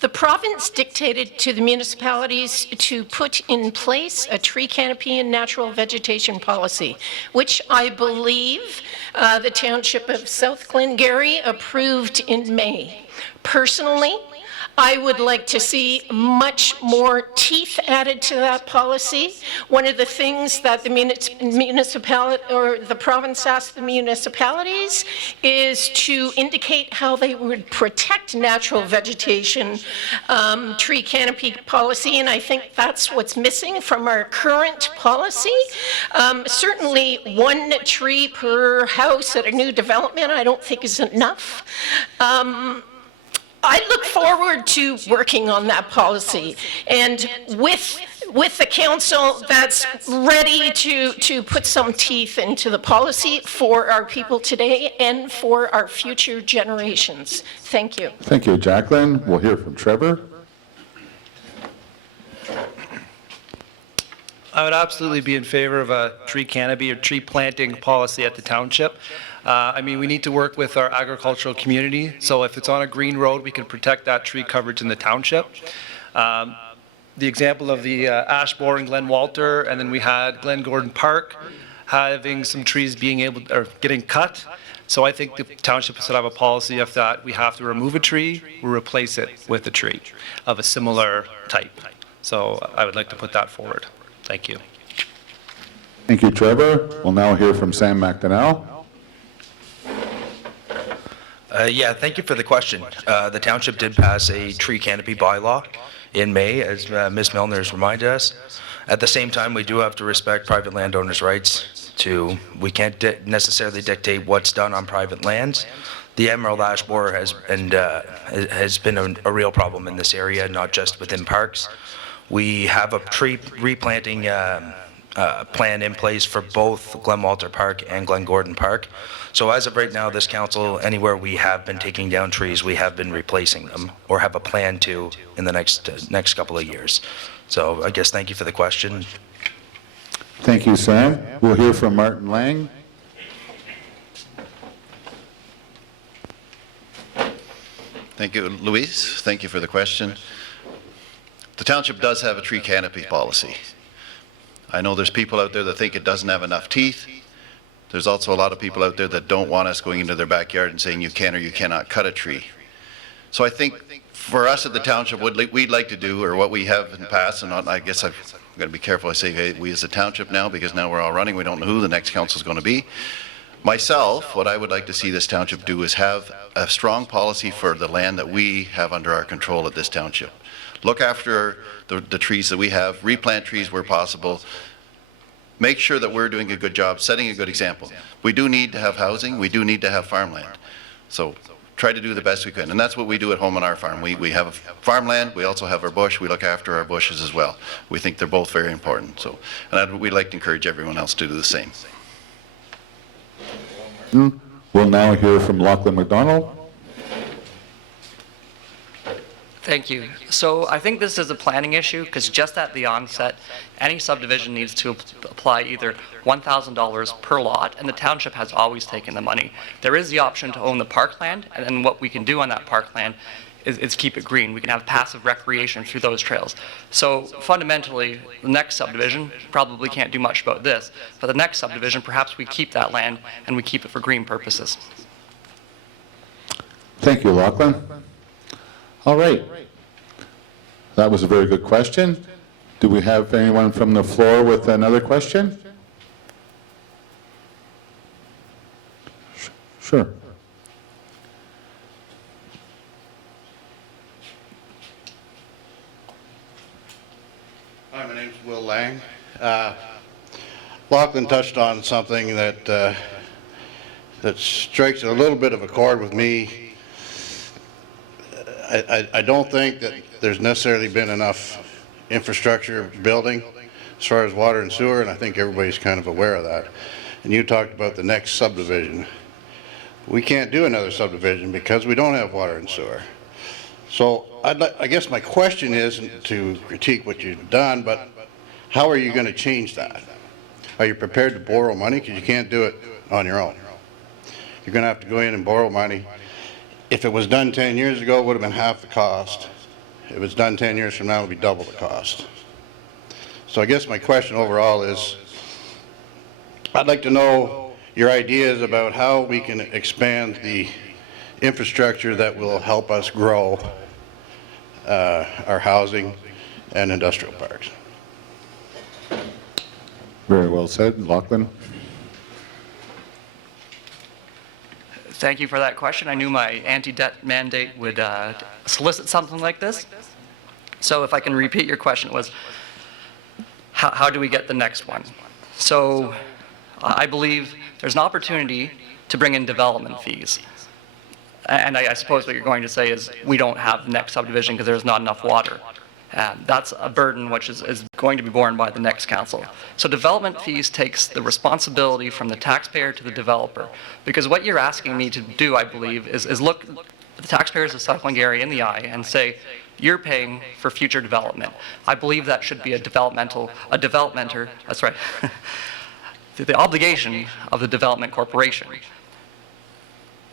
the province dictated to the municipalities to put in place a tree canopy and natural vegetation policy, which I believe the Township of South Glengarry approved in May. Personally, I would like to see much more teeth added to that policy. One of the things that the municipality or the province asked the municipalities is to indicate how they would protect natural vegetation tree canopy policy, and I think that's what's missing from our current policy. Certainly 1 tree per house at a new development I don't think is enough. I look forward to working on that policy, and with the council that's ready to put some teeth into the policy for our people today and for our future generations. Thank you. Thank you, Jacqueline. We'll hear from Trevor. I would absolutely be in favor of a tree canopy or tree planting policy at the township. I mean, we need to work with our agricultural community, so if it's on a green road, we can protect that tree coverage in the township. The example of the ash borer in Glen Walter, and then we had Glen Gordon Park having some trees being able or getting cut. So I think the township should have a policy of that we have to remove a tree, we replace it with a tree of a similar type. So I would like to put that forward. Thank you. Thank you, Trevor. We'll now hear from Sam McDonnell. Yeah, thank you for the question. The township did pass a tree canopy bylaw in May, as Ms. Milner has reminded us. At the same time, we do have to respect private landowners' rights to, we can't necessarily dictate what's done on private lands. The emerald ash borer has been a real problem in this area, not just within parks. We have a tree replanting plan in place for both Glen Walter Park and Glen Gordon Park. So as of right now, this council, anywhere we have been taking down trees, we have been replacing them or have a plan to in the next couple of years. So I guess thank you for the question. Thank you, Sam. We'll hear from Martin Lang. Thank you, Louise. Thank you for the question. The township does have a tree canopy policy. I know there's people out there that think it doesn't have enough teeth. There's also a lot of people out there that don't want us going into their backyard and saying you can or you cannot cut a tree. So I think for us at the township, what we'd like to do, or what we have in the past, and I guess I'm going to be careful I say hey, we as a township now, because now we're all running, we don't know who the next council is going to be. Myself, what I would like to see this township do is have a strong policy for the land that we have under our control at this township. Look after the trees that we have, replant trees where possible, make sure that we're doing a good job, setting a good example. We do need to have housing, we do need to have farmland. So try to do the best we can, and that's what we do at home on our farm. We have farmland, we also have our bush, we look after our bushes as well. We think they're both very important. So, and we'd like to encourage everyone else to do the same. We'll now hear from Lachlan McDonald. Thank you. So I think this is a planning issue because just at the onset, any subdivision needs to apply either $1,000 per lot, and the township has always taken the money. There is the option to own the parkland, and then what we can do on that parkland is keep it green. We can have passive recreation through those trails. So fundamentally, the next subdivision probably can't do much about this, but the next subdivision, perhaps we keep that land and we keep it for green purposes. Thank you, Lachlan. All right. That was a very good question. Do we have anyone from the floor with another question? Sure. Hi, my name's Will Lang. Lachlan touched on something that that strikes a little bit of a chord with me. I don't think that there's necessarily been enough infrastructure building as far as water and sewer, and I think everybody's kind of aware of that. And you talked about the next subdivision. We can't do another subdivision because we don't have water and sewer. So I guess my question isn't to critique what you've done, but how are you going to change that? Are you prepared to borrow money? Because you can't do it on your own. You're going to have to go in and borrow money. If it was done 10 years ago, it would have been half the cost. If it's done 10 years from now, it would be double the cost. So I guess my question overall is, I'd like to know your ideas about how we can expand the infrastructure that will help us grow our housing and industrial parks. Very well said. Lachlan? Thank you for that question. I knew my anti-debt mandate would solicit something like this. So if I can repeat your question, it was, how do we get the next one? So I believe there's an opportunity to bring in development fees. And I suppose what you're going to say is we don't have the next subdivision because there's not enough water. That's a burden which is going to be borne by the next council. So development fees takes the responsibility from the taxpayer to the developer. Because what you're asking me to do, I believe, is look the taxpayers of South Glengarry in the eye and say, you're paying for future development. I believe that should be a developmenter, that's right, the obligation of the development corporation.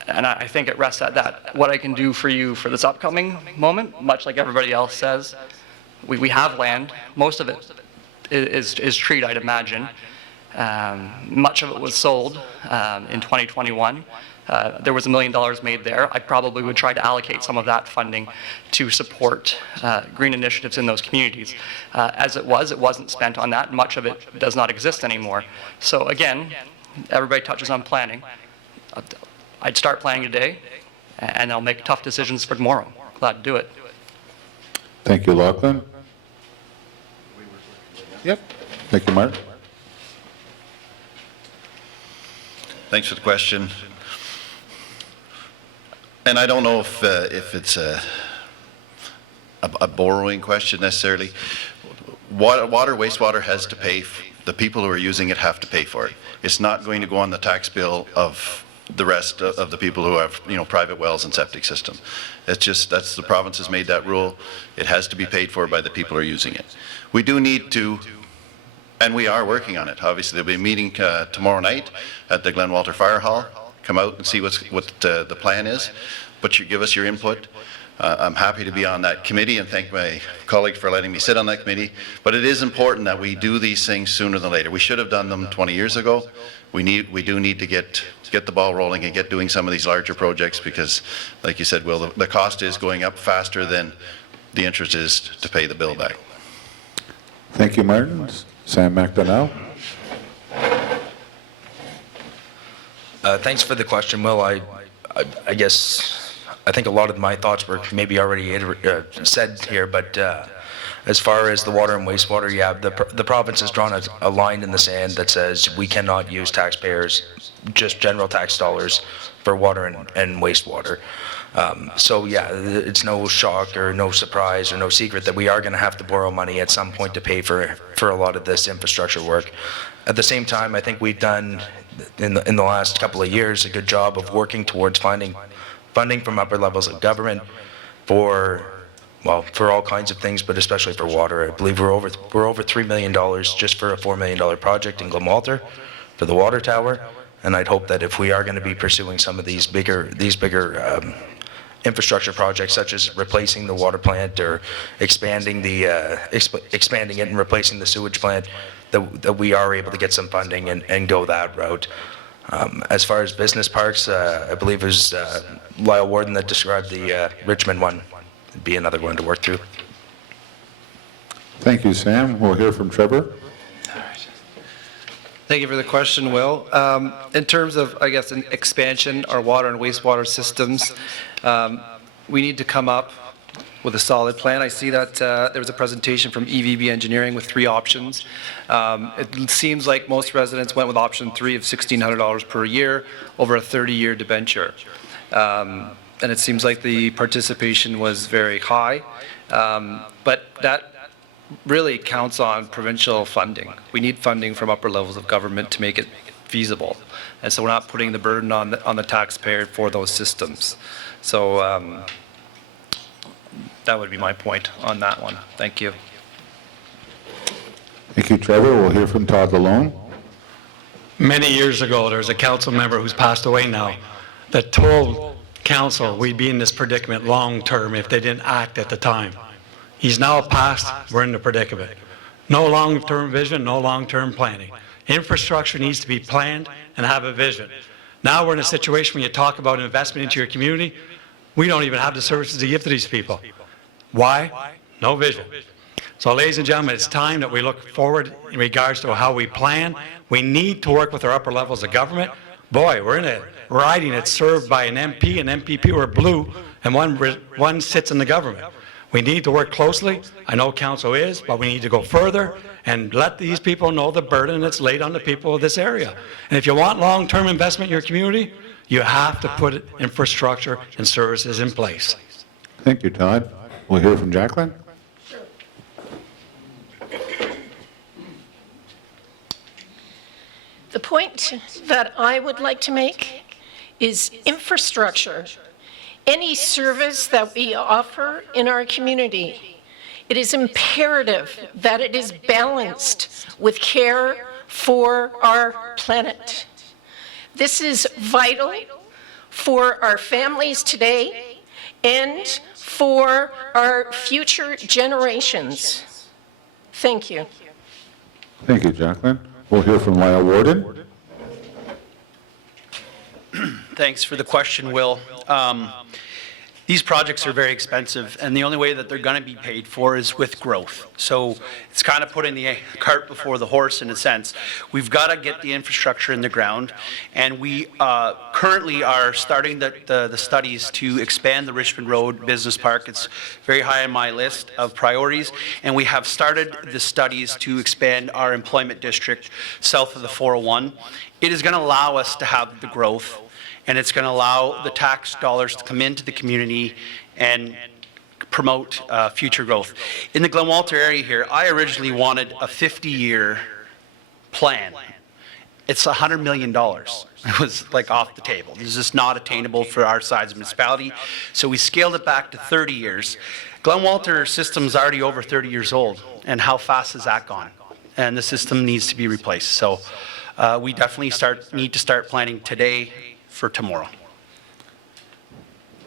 And I think it rests at that. What I can do for you for this upcoming moment, much like everybody else says, we have land. Most of it is treed, I'd imagine. Much of it was sold in 2021. There was $1 million made there. I probably would try to allocate some of that funding to support green initiatives in those communities. As it wasn't spent on that. Much of it does not exist anymore. So again, everybody touches on planning. I'd start planning today, and I'll make tough decisions for tomorrow. Glad to do it. Thank you, Lachlan. Yep. Thank you, Mark. Thanks for the question. And I don't know if it's a borrowing question necessarily. Water, wastewater has to pay. The people who are using it have to pay for it. It's not going to go on the tax bill of the rest of the people who have, private wells and septic system. That's the province has made that rule. It has to be paid for by the people who are using it. We do need to, and we are working on it. Obviously, there'll be a meeting tomorrow night at the Glen Walter Fire Hall. Come out and see what the plan is, but you give us your input. I'm happy to be on that committee and thank my colleagues for letting me sit on that committee. But it is important that we do these things sooner than later. We should have done them 20 years ago. We do need to get the ball rolling and get doing some of these larger projects because, like you said, Will, the cost is going up faster than the interest is to pay the bill back. Thank you, Martin. Sam McDonnell. Thanks for the question, Will. I guess I think a lot of my thoughts were maybe already said here, but as far as the water and wastewater, yeah, the province has drawn a line in the sand that says we cannot use taxpayers, just general tax dollars, for water and wastewater. So yeah, it's no shock or no surprise or no secret that we are going to have to borrow money at some point to pay for a lot of this infrastructure work. At the same time, I think we've done in the last couple of years a good job of working towards finding funding from upper levels of government for all kinds of things, but especially for water. I believe we're over $3 million just for a $4 million project in Glen Walter for the water tower. And I'd hope that if we are going to be pursuing some of these bigger infrastructure projects, such as replacing the water plant or expanding it and replacing the sewage plant, that we are able to get some funding and go that route. As far as business parks, I believe it was Lyle Warden that described the Richmond one. It'd be another one to work through. Thank you, Sam. We'll hear from Trevor. Thank you for the question, Will. In terms of, I guess, an expansion our water and wastewater systems, we need to come up with a solid plan. I see that there was a presentation from EVB Engineering with 3 options. It seems like most residents went with option 3 of $1,600 per year over a 30-year debenture. And it seems like the participation was very high, but that really counts on provincial funding. We need funding from upper levels of government to make it feasible. And so we're not putting the burden on the taxpayer for those systems. So that would be my point on that one. Thank you. Thank you, Trevor. We'll hear from Todd Lalone. Many years ago, there was a council member who's passed away now that told council we'd be in this predicament long-term if they didn't act at the time. He's now passed, we're in the predicament. No long-term vision, no long-term planning. Infrastructure needs to be planned and have a vision. Now we're in a situation when you talk about investment into your community, we don't even have the services to give to these people. Why? No vision. So ladies and gentlemen, it's time that we look forward in regards to how we plan. We need to work with our upper levels of government. Boy, we're in a riding that's served by an MP and MPP who are blue, and one sits in the government. We need to work closely. I know council is, but we need to go further and let these people know the burden that's laid on the people of this area. And if you want long-term investment in your community, you have to put infrastructure and services in place. Thank you, Todd. We'll hear from Jacqueline. The point that I would like to make is infrastructure. Any service that we offer in our community, it is imperative that it is balanced with care for our planet. This is vital for our families today and for our future generations. Thank you. Thank you, Jacqueline. We'll hear from Lyle Warden. Thanks for the question, Will. These projects are very expensive, and the only way that they're going to be paid for is with growth. So it's kind of putting the cart before the horse in a sense. We've got to get the infrastructure in the ground, and we currently are starting the studies to expand the Richmond Road Business Park. It's very high on my list of priorities, and we have started the studies to expand our employment district south of the 401. It is going to allow us to have the growth, and it's going to allow the tax dollars to come into the community and promote future growth. In the Glen Walter area here, I originally wanted a 50-year plan. It's $100 million. It was like off the table. This is just not attainable for our size of municipality. So we scaled it back to 30 years. Glen Walter system's already over 30 years old, and how fast has that gone? And the system needs to be replaced. So we definitely need to start planning today for tomorrow.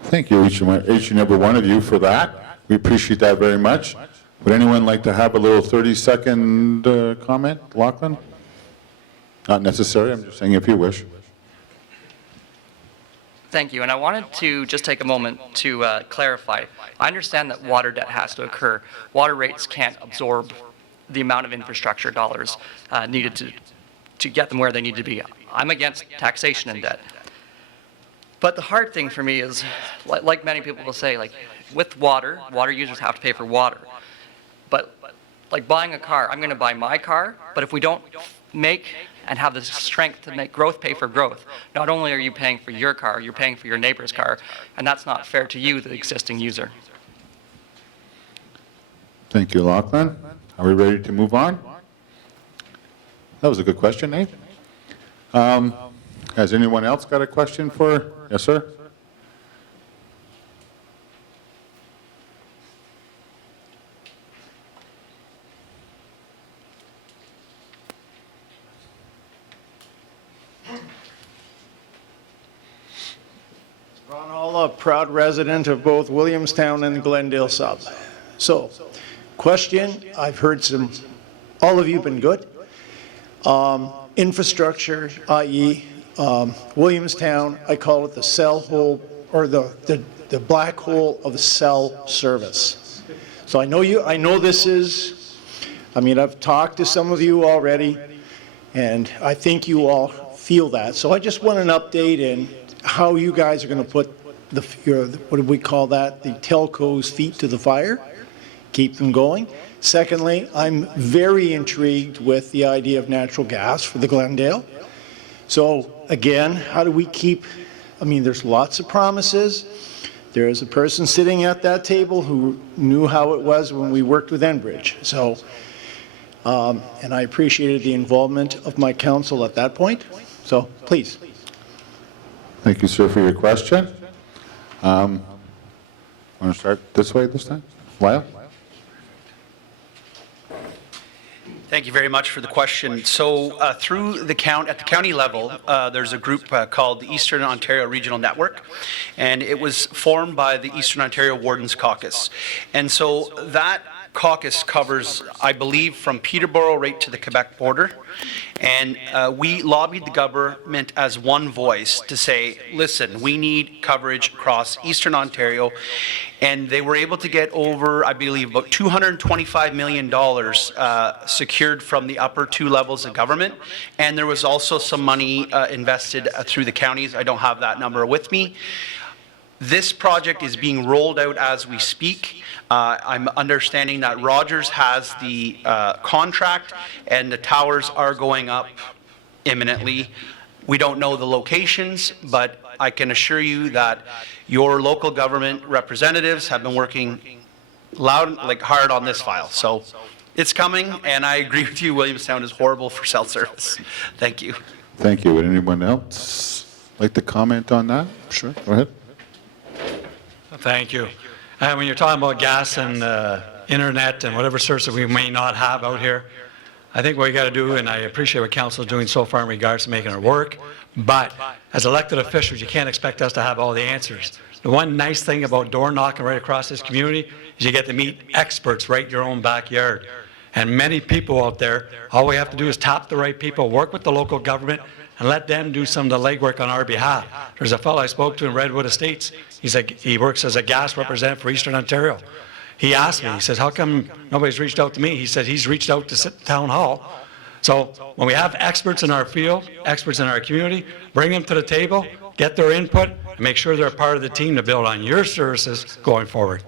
Thank you, each and every one of you, for that. We appreciate that very much. Would anyone like to have a little 30-second comment? Lachlan? Not necessary. I'm just saying if you wish. Thank you, and I wanted to just take a moment to clarify. I understand that water debt has to occur. Water rates can't absorb the amount of infrastructure dollars needed to get them where they need to be. I'm against taxation and debt. But the hard thing for me is, like many people will say, like with water users have to pay for water. But like buying a car, I'm going to buy my car, but if we don't make and have the strength to make growth pay for growth, not only are you paying for your car, you're paying for your neighbor's car, and that's not fair to you, the existing user. Thank you, Lachlan. Are we ready to move on? That was a good question, Nate. Has anyone else got a question for? Yes, sir. Ron Hall, a proud resident of both Williamstown and the Glendale sub. So, question, I've heard all of you have been good. Infrastructure, i.e., Williamstown, I call it the cell hole, or the black hole of the cell service. So I know this is, I've talked to some of you already, and I think you all feel that. So I just want an update in how you guys are going to put what do we call that? The telco's feet to the fire, keep them going. Secondly, I'm very intrigued with the idea of natural gas for the Glendale. So again, how do we keep, I mean, there's lots of promises. There is a person sitting at that table who knew how it was when we worked with Enbridge. So, and I appreciated the involvement of my council at that point. So please. Thank you, sir, for your question. Want to start this way this time? Lyle? Thank you very much for the question. So through the at the county level, there's a group called the Eastern Ontario Regional Network, and it was formed by the Eastern Ontario Wardens Caucus. And so that caucus covers, I believe, from Peterborough right to the Quebec border. And we lobbied the government as one voice to say, listen, we need coverage across Eastern Ontario. And they were able to get over, I believe, about $225 million secured from the upper two levels of government. And there was also some money invested through the counties. I don't have that number with me. This project is being rolled out as we speak. I'm understanding that Rogers has the contract and the towers are going up imminently. We don't know the locations, but I can assure you that your local government representatives have been working hard on this file. So it's coming, and I agree with you, Williamstown is horrible for cell service. Thank you. Thank you. Would anyone else like to comment on that? Sure, go ahead. Thank you. When you're talking about gas and internet and whatever sources we may not have out here, I think what we got to do, and I appreciate what council is doing so far in regards to making it work, but as elected officials, you can't expect us to have all the answers. The one nice thing about door knocking right across this community is you get to meet experts right in your own backyard. And many people out there, all we have to do is tap the right people, work with the local government, and let them do some of the legwork on our behalf. There's a fellow I spoke to in Redwood Estates. He works as a gas representative for Eastern Ontario. He asked me, he says, how come nobody's reached out to me? He said he's reached out to Town Hall. So when we have experts in our field, experts in our community, bring them to the table, get their input, and make sure they're part of the team to build on your services going forward.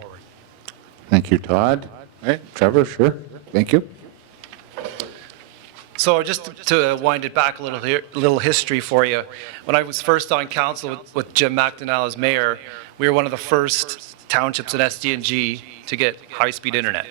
Thank you, Todd. All right, Trevor, sure. Thank you. So just to wind it back a little history for you. When I was first on council with Jim McDonnell as mayor, we were one of the first townships in SDNG to get high-speed internet.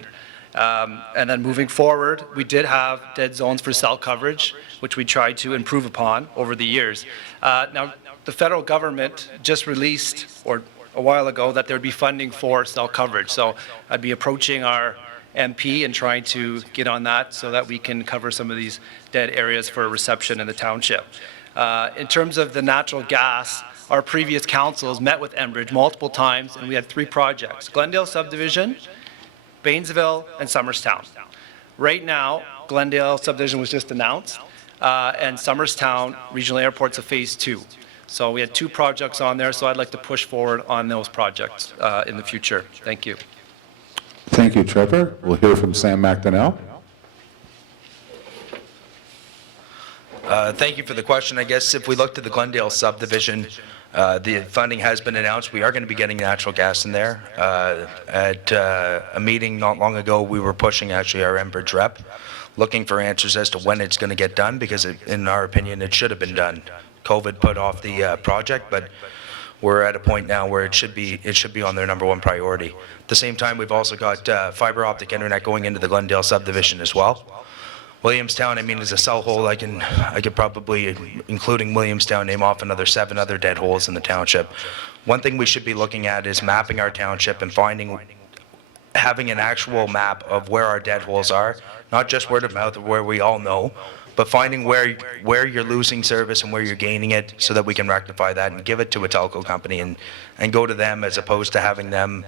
And then moving forward, we did have dead zones for cell coverage, which we tried to improve upon over the years. Now, the federal government just released, or a while ago, that there would be funding for cell coverage. So I'd be approaching our MP and trying to get on that so that we can cover some of these dead areas for reception in the township. In terms of the natural gas, our previous councils met with Enbridge multiple times, and we had 3 projects: Glendale Subdivision, Baynesville, and Somerstown. Right now, Glendale Subdivision was just announced, and Somerstown Regional Airport's a phase 2. So we had 2 projects on there, so I'd like to push forward on those projects in the future. Thank you. Thank you, Trevor. We'll hear from Sam McDonnell. Thank you for the question. I guess if we look to the Glendale subdivision, the funding has been announced. We are going to be getting natural gas in there. At a meeting not long ago, we were pushing actually our Enbridge rep, looking for answers as to when it's going to get done, because in our opinion, it should have been done. COVID put off the project, but we're at a point now where it should be on their #1 priority. At the same time, we've also got fiber optic internet going into the Glendale subdivision as well. Williamstown, I mean, is a cell hole. I could probably, including Williamstown, name off another 7 other dead holes in the township. One thing we should be looking at is mapping our township and having an actual map of where our dead holes are, not just word of mouth of where we all know, but finding where you're losing service and where you're gaining it, so that we can rectify that and give it to a telco company and go to them, as opposed to having them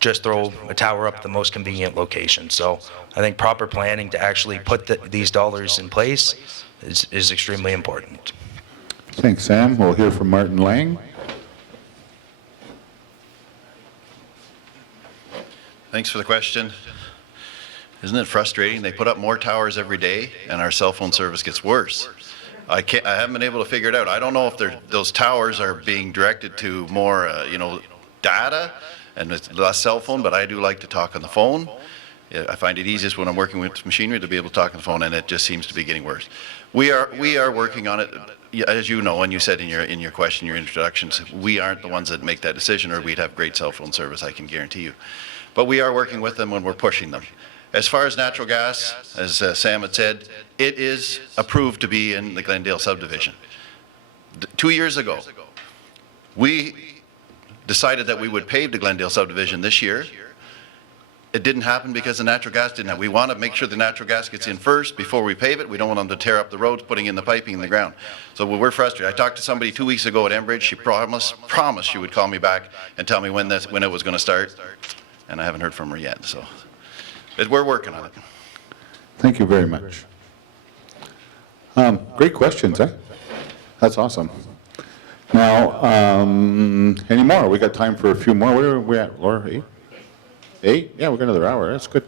just throw a tower up the most convenient location. So I think proper planning to actually put these dollars in place is extremely important. Thanks, Sam. We'll hear from Martin Lang. Thanks for the question. Isn't it frustrating? They put up more towers every day and our cell phone service gets worse. I haven't been able to figure it out. I don't know if those towers are being directed to more, data and it's less cell phone, but I do like to talk on the phone. I find it easiest when I'm working with machinery to be able to talk on the phone, and it just seems to be getting worse. We are working on it. As you know, and you said in your question, your introductions, we aren't the ones that make that decision, or we'd have great cell phone service, I can guarantee you. But we are working with them when we're pushing them. As far as natural gas, as Sam had said, it is approved to be in the Glendale subdivision. 2 years ago, we decided that we would pave the Glendale subdivision this year. It didn't happen because the natural gas didn't happen. We want to make sure the natural gas gets in first before we pave it. We don't want them to tear up the roads, putting in the piping in the ground. So we're frustrated. I talked to somebody 2 weeks ago at Enbridge. She promised she would call me back and tell me when it was going to start, and I haven't heard from her yet. So we're working on it. Thank you very much. Great questions, eh? That's awesome. Now, any more? We got time for a few more. Where are we at, Laura? 8? 8? Yeah, we got another hour. That's good.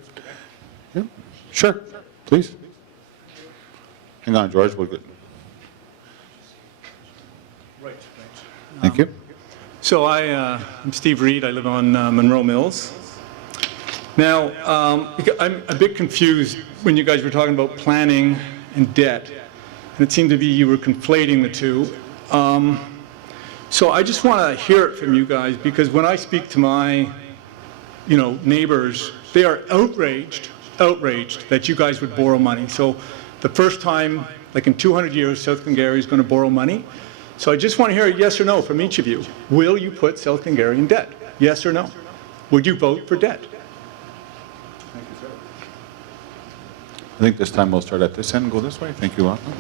Yeah. Sure, please. Hang on, George. We'll get. Right. Thank you. So I'm Steve Reed. I live on Monroe Mills. Now, I'm a bit confused when you guys were talking about planning and debt, and it seemed to be you were conflating the two. So I just want to hear it from you guys, because when I speak to my, neighbors, they are outraged that you guys would borrow money. So the first time, like in 200 years, South Glengarry is going to borrow money. So I just want to hear a yes or no from each of you. Will you put South Glengarry in debt? Yes or no? Would you vote for debt? I think this time we'll start at this end and go this way. Thank you, Lachlan.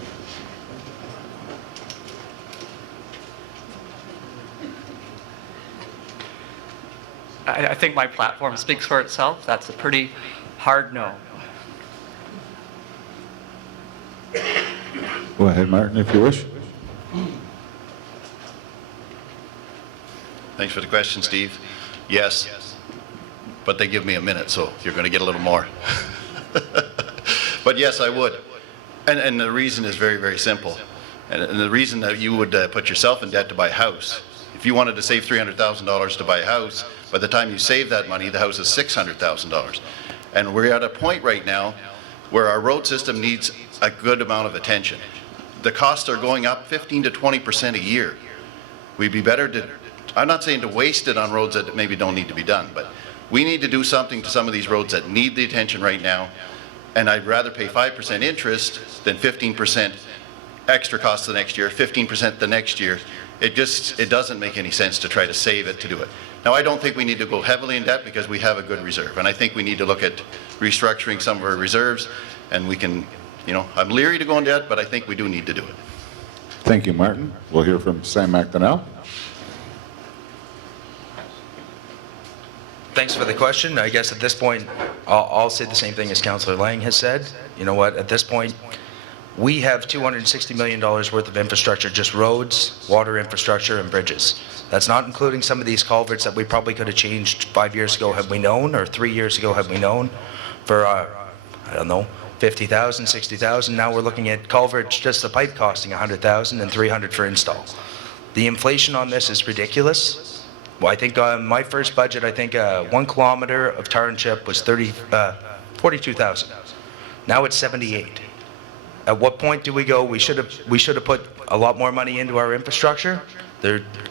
I think my platform speaks for itself. That's a pretty hard no. Go ahead, Martin, if you wish. Thanks for the question, Steve. Yes, but they give me a minute, so you're going to get a little more. But yes, I would. And the reason is very, very simple. And the reason that you would put yourself in debt to buy a house, if you wanted to save $300,000 to buy a house, by the time you save that money, the house is $600,000. And we're at a point right now where our road system needs a good amount of attention. The costs are going up 15 to 20% a year. We'd be better to, I'm not saying to waste it on roads that maybe don't need to be done, but we need to do something to some of these roads that need the attention right now. And I'd rather pay 5% interest than 15% extra cost the next year, 15% the next year. It doesn't make any sense to try to save it to do it. Now, I don't think we need to go heavily in debt because we have a good reserve. And I think we need to look at restructuring some of our reserves, and we can, I'm leery to go in debt, but I think we do need to do it. Thank you, Martin. We'll hear from Sam McDonnell. Thanks for the question. I guess at this point, I'll say the same thing as Councillor Lang has said. You know what, at this point, we have $260 million worth of infrastructure, just roads, water infrastructure, and bridges. That's not including some of these culverts that we probably could have changed 5 years ago had we known, or 3 years ago had we known, for, I don't know, $50,000, $60,000. Now we're looking at culverts, just the pipe costing $100,000 and $300 for install. The inflation on this is ridiculous. Well, I think on my first budget, I think 1 kilometer of tar and chip was $42,000. Now it's $78,000. At what point do we go, we should have put a lot more money into our infrastructure?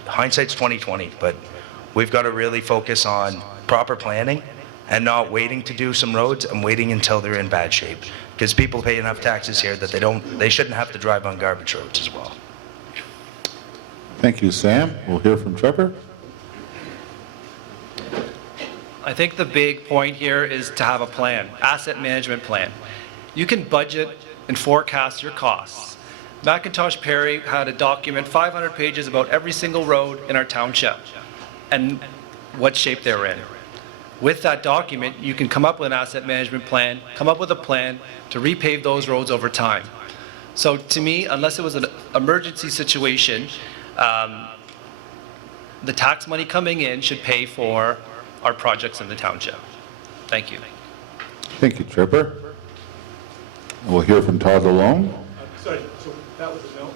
Hindsight's 20/20, but we've got to really focus on proper planning and not waiting to do some roads and waiting until they're in bad shape. Because people pay enough taxes here that they shouldn't have to drive on garbage roads as well. Thank you, Sam. We'll hear from Trevor. I think the big point here is to have a plan, asset management plan. You can budget and forecast your costs. McIntosh Perry had a document, 500 pages, about every single road in our township and what shape they're in. With that document, you can come up with an asset management plan, come up with a plan to repave those roads over time. So to me, unless it was an emergency situation, the tax money coming in should pay for our projects in the township. Thank you. Thank you, Trevor. We'll hear from Todd Lalone. Sorry, so that was a no?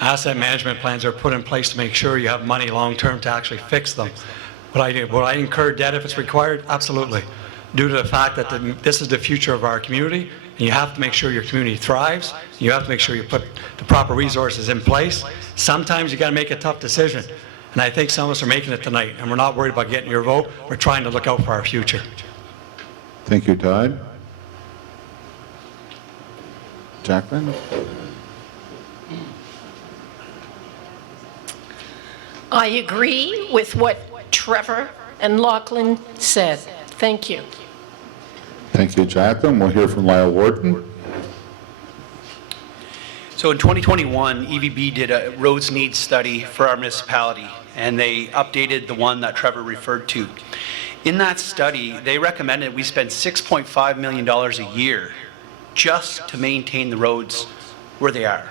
asset management plans are put in place to make sure you have money long-term to actually fix them. Will I incur debt if it's required? Absolutely. Due to the fact that this is the future of our community, and you have to make sure your community thrives, you have to make sure you put the proper resources in place. Sometimes you got to make a tough decision, and I think some of us are making it tonight, and we're not worried about getting your vote. We're trying to look out for our future. Thank you, Todd. Jacqueline? I agree with what Trevor and Lachlan said. Thank you. Thank you, Jacqueline. We'll hear from Lyle Wharton. So in 2021, EVB did a roads needs study for our municipality, and they updated the one that Trevor referred to. In that study, they recommended we spend $6.5 million a year just to maintain the roads where they are.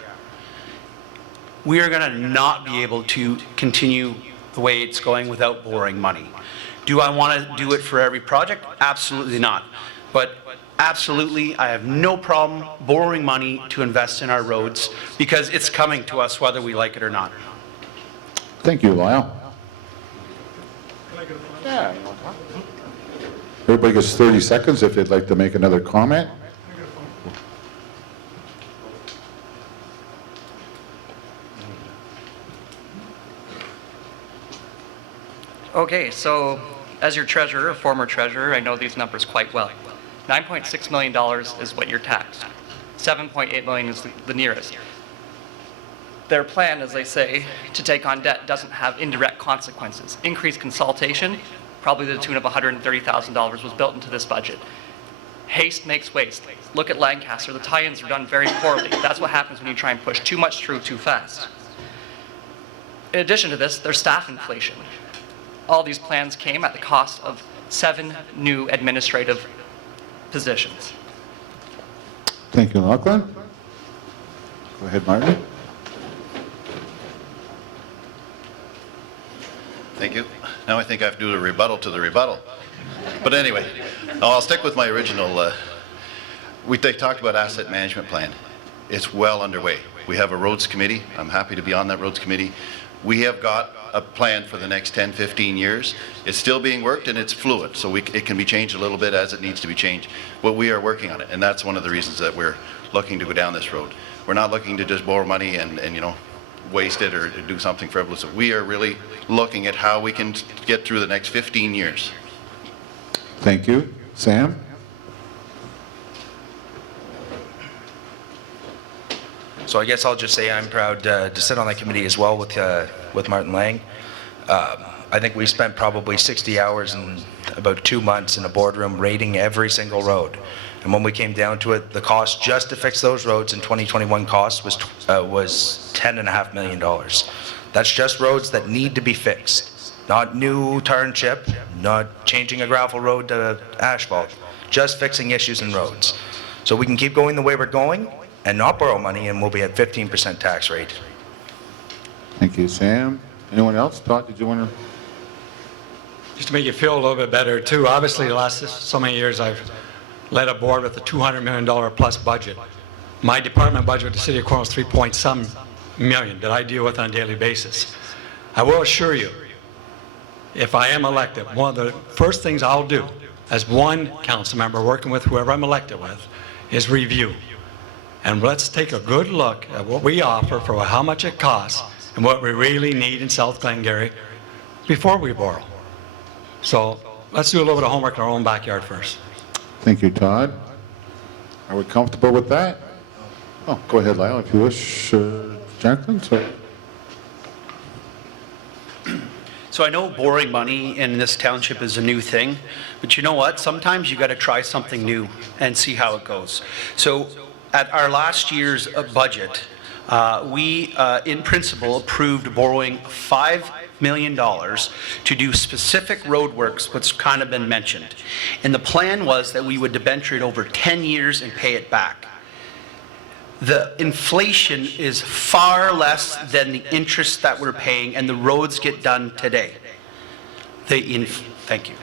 We are going to not be able to continue the way it's going without borrowing money. Do I want to do it for every project? Absolutely not. But absolutely, I have no problem borrowing money to invest in our roads because it's coming to us whether we like it or not. Thank you, Lyle. Everybody gets 30 seconds if they'd like to make another comment. Okay, so as your treasurer, former treasurer, I know these numbers quite well. $9.6 million is what you're taxed. $7.8 million is the nearest. Their plan, as they say, to take on debt doesn't have indirect consequences. Increased consultation, probably to the tune of $130,000 was built into this budget. Haste makes waste. Look at Lancaster. The tie-ins are done very poorly. That's what happens when you try and push too much through too fast. In addition to this, there's staff inflation. All these plans came at the cost of 7 new administrative positions. Thank you, Lachlan. Go ahead, Martin. Thank you. Now I think I have to do a rebuttal to the rebuttal. But anyway, I'll stick with my original. They talked about asset management plan. It's well underway. We have a roads committee. I'm happy to be on that roads committee. We have got a plan for the next 10, 15 years. It's still being worked and it's fluid, so it can be changed a little bit as it needs to be changed. But we are working on it, and that's one of the reasons that we're looking to go down this road. We're not looking to just borrow money and waste it or do something frivolous. We are really looking at how we can get through the next 15 years. Thank you. Sam? So I guess I'll just say I'm proud to sit on that committee as well with Martin Lang. I think we spent probably 60 hours in about 2 months in a boardroom rating every single road. And when we came down to it, the cost just to fix those roads in 2021 cost was $10.5 million. That's just roads that need to be fixed. Not new tar and chip, not changing a gravel road to asphalt, just fixing issues in roads. So we can keep going the way we're going and not borrow money, and we'll be at 15% tax rate. Thank you, Sam. Anyone else? Todd, did you want to? Just to make you feel a little bit better too, obviously the last so many years I've led a board with a $200 million plus budget. My department budget with the City of Cornwall is 3-point-some million that I deal with on a daily basis. I will assure you, if I am elected, one of the first things I'll do as one council member working with whoever I'm elected with is review. And let's take a good look at what we offer for how much it costs and what we really need in South Glengarry before we borrow. So let's do a little bit of homework in our own backyard first. Thank you, Todd. Are we comfortable with that? Oh, go ahead, Lyle, if you wish. Jacqueline, sorry. So I know borrowing money in this township is a new thing, but you know what? Sometimes you got to try something new and see how it goes. So at our last year's budget, we, in principle, approved borrowing $5 million to do specific roadworks, what's kind of been mentioned. And the plan was that we would debenture it over 10 years and pay it back. The inflation is far less than the interest that we're paying, and the roads get done today. Thank you.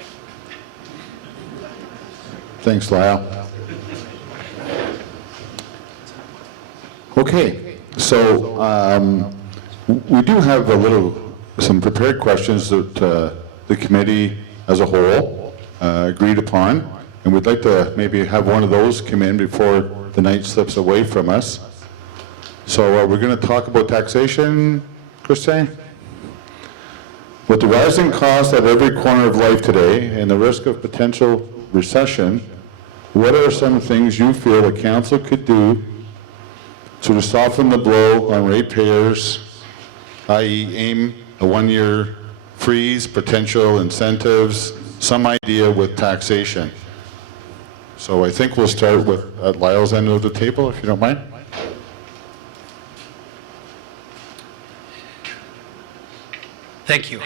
Thanks, Lyle. Okay, so We do have some prepared questions that the committee as a whole agreed upon, and we'd like to maybe have one of those come in before the night slips away from us. So we're going to talk about taxation, Christine? With the rising cost at every corner of life today and the risk of potential recession, what are some things you feel the council could do to soften the blow on ratepayers, i.e. aim a one-year freeze, potential incentives, some idea with taxation? So I think we'll start with at Lyle's end of the table, if you don't mind. Thank you.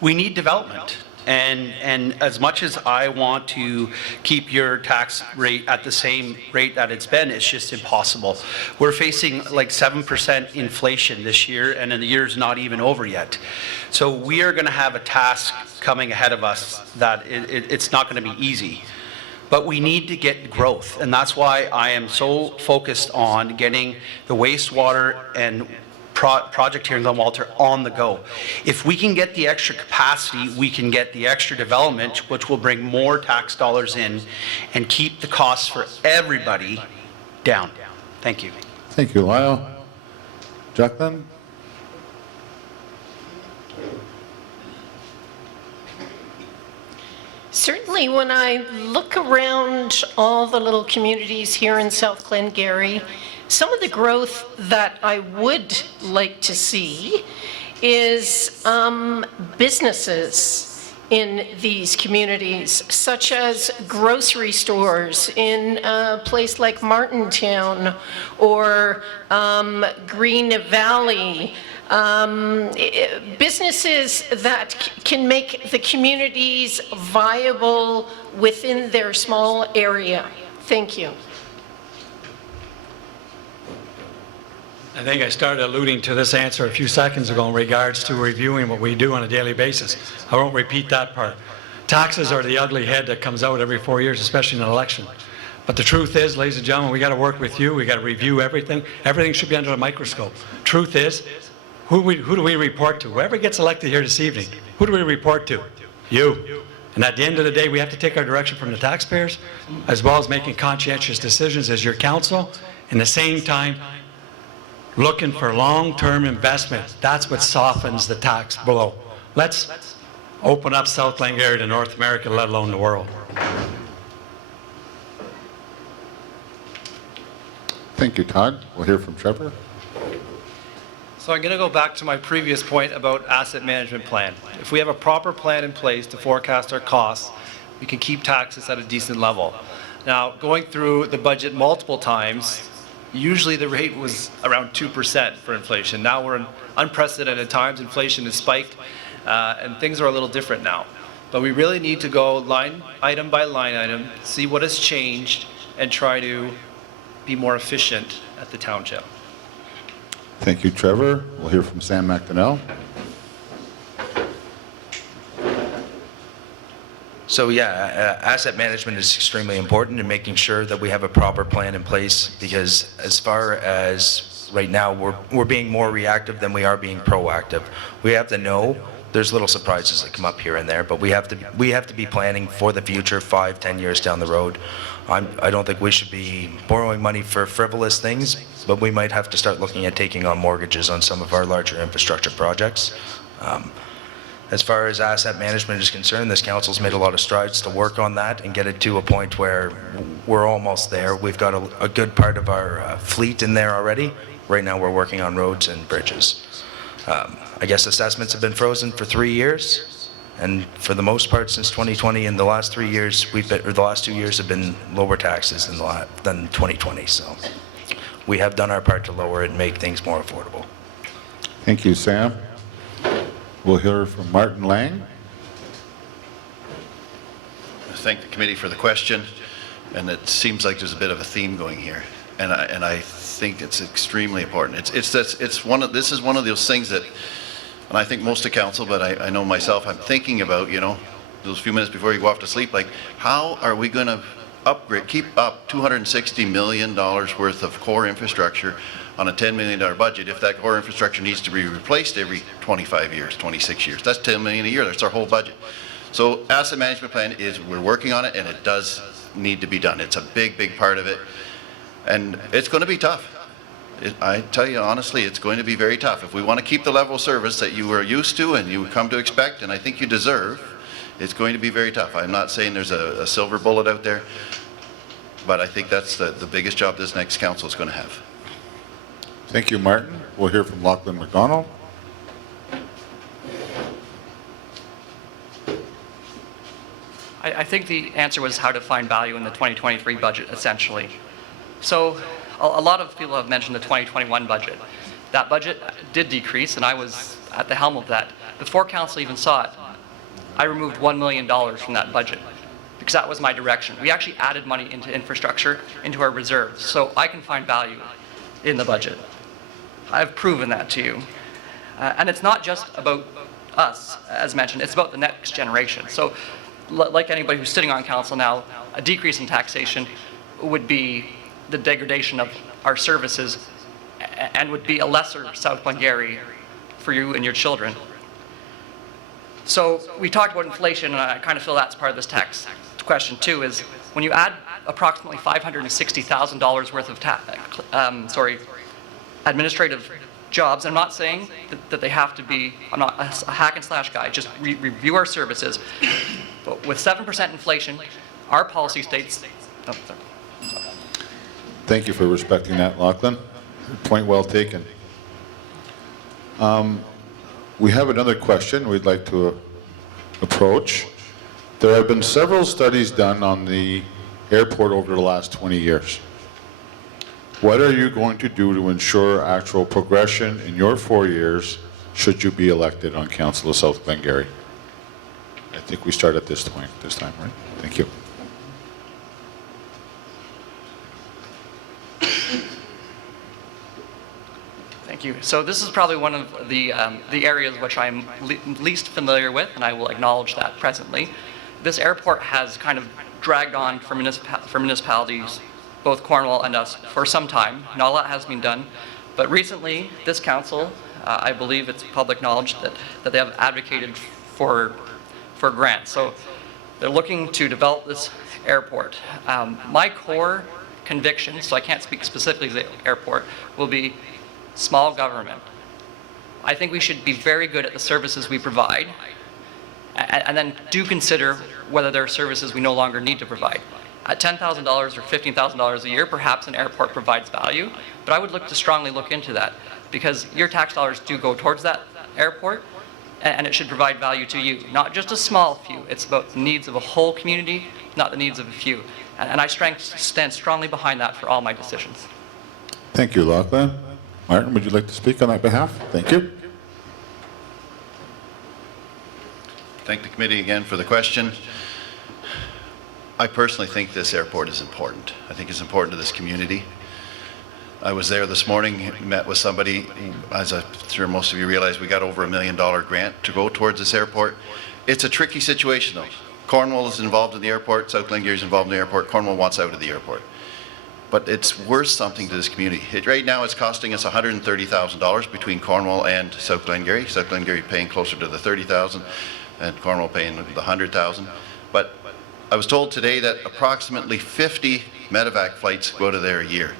We need development. And as much as I want to keep your tax rate at the same rate that it's been, it's just impossible. We're facing like 7% inflation this year, and the year's not even over yet. So we are going to have a task coming ahead of us that it's not going to be easy. But we need to get growth, and that's why I am so focused on getting the wastewater and project here in Glen Walter on the go. If we can get the extra capacity, we can get the extra development, which will bring more tax dollars in and keep the costs for everybody down. Thank you. Thank you, Lyle. Jacqueline? Certainly, when I look around all the little communities here in South Glengarry, some of the growth that I would like to see is businesses in these communities, such as grocery stores in a place like Martintown or Green Valley, businesses that can make the communities viable within their small area. Thank you. I think I started alluding to this answer a few seconds ago in regards to reviewing what we do on a daily basis. I won't repeat that part. Taxes are the ugly head that comes out every 4 years, especially in an election. But the truth is, ladies and gentlemen, we got to work with you. We got to review everything. Everything should be under a microscope. Truth is, who do we report to? Whoever gets elected here this evening, who do we report to? You. And at the end of the day, we have to take our direction from the taxpayers, as well as making conscientious decisions as your council. In the same time, looking for long-term investment. That's what softens the tax blow. Let's open up South Glengarry to North America, let alone the world. Thank you, Todd. We'll hear from Trevor. So I'm going to go back to my previous point about asset management plan. If we have a proper plan in place to forecast our costs, we can keep taxes at a decent level. Now, going through the budget multiple times, usually the rate was around 2% for inflation. Now we're in unprecedented times. Inflation has spiked, and things are a little different now. But we really need to go line item by line item, see what has changed, and try to be more efficient at the township. Thank you, Trevor. We'll hear from Sam McDonnell. So yeah, asset management is extremely important in making sure that we have a proper plan in place, because as far as right now, we're being more reactive than we are being proactive. We have to know there's little surprises that come up here and there, but we have to be planning for the future 5-10 years down the road. I don't think we should be borrowing money for frivolous things, but we might have to start looking at taking on mortgages on some of our larger infrastructure projects. As far as asset management is concerned, this council's made a lot of strides to work on that and get it to a point where we're almost there. We've got a good part of our fleet in there already. Right now we're working on roads and bridges. I guess assessments have been frozen for 3 years, and for the most part since 2020, in the last 3 years, the last 2 years have been lower taxes than 2020. So we have done our part to lower it and make things more affordable. Thank you, Sam. We'll hear from Martin Lang. I thank the committee for the question, and it seems like there's a bit of a theme going here, and I think it's extremely important. This is one of those things that, and I think most of council, but I know myself, I'm thinking about, those few minutes before you go off to sleep, like, how are we going to keep up $260 million worth of core infrastructure on a $10 million budget if that core infrastructure needs to be replaced every 25 years, 26 years. That's $10 million a year. That's our whole budget. So asset management plan is, we're working on it, and it does need to be done. It's a big, big part of it, and it's going to be tough. I tell you honestly, it's going to be very tough. If we want to keep the level of service that you were used to and you come to expect, and I think you deserve, it's going to be very tough. I'm not saying there's a silver bullet out there, but I think that's the biggest job this next council is going to have. Thank you, Martin. We'll hear from Lachlan McDonald. I think the answer was how to find value in the 2023 budget, essentially. So a lot of people have mentioned the 2021 budget. That budget did decrease, and I was at the helm of that. Before council even saw it, I removed $1 million from that budget because that was my direction. We actually added money into infrastructure, into our reserves, so I can find value in the budget. I've proven that to you. And it's not just about us, as mentioned, it's about the next generation. So like anybody who's sitting on council now, a decrease in taxation would be the degradation of our services and would be a lesser South Glengarry for you and your children. So we talked about inflation, and I kind of feel that's part of this tax question too, is when you add approximately $560,000 worth of administrative jobs, I'm not saying that they have to be, I'm not a hack and slash guy, just review our services. But with 7% inflation, our policy states, oh, sorry. Thank you for respecting that, Lachlan. Point well taken. We have another question we'd like to approach. There have been several studies done on the airport over the last 20 years. What are you going to do to ensure actual progression in your 4 years should you be elected on Council of South Glengarry? I think we start at this point this time, right? Thank you. Thank you. So this is probably one of the areas which I'm least familiar with, and I will acknowledge that presently. This airport has kind of dragged on for municipalities, both Cornwall and us, for some time. Not a lot has been done, but recently this council, I believe it's public knowledge that they have advocated for grants. So they're looking to develop this airport. My core conviction, so I can't speak specifically to the airport, will be small government. I think we should be very good at the services we provide, and then do consider whether there are services we no longer need to provide. At $10,000 or $15,000 a year, perhaps an airport provides value, but I would strongly look into that, because your tax dollars do go towards that airport, and it should provide value to you, not just a small few. It's about the needs of a whole community, not the needs of a few. And I stand strongly behind that for all my decisions. Thank you, Lachlan. Martin, would you like to speak on that behalf? Thank you. Thank the committee again for the question. I personally think this airport is important. I think it's important to this community. I was there this morning, met with somebody, as I'm sure most of you realize, we got over $1 million grant to go towards this airport. It's a tricky situation though. Cornwall is involved in the airport, South Glengarry is involved in the airport, Cornwall wants out of the airport. But it's worth something to this community. Right now it's costing us $130,000 between Cornwall and South Glengarry. South Glengarry paying closer to the $30,000 and Cornwall paying the $100,000. But I was told today that approximately 50 medevac flights go to there a year,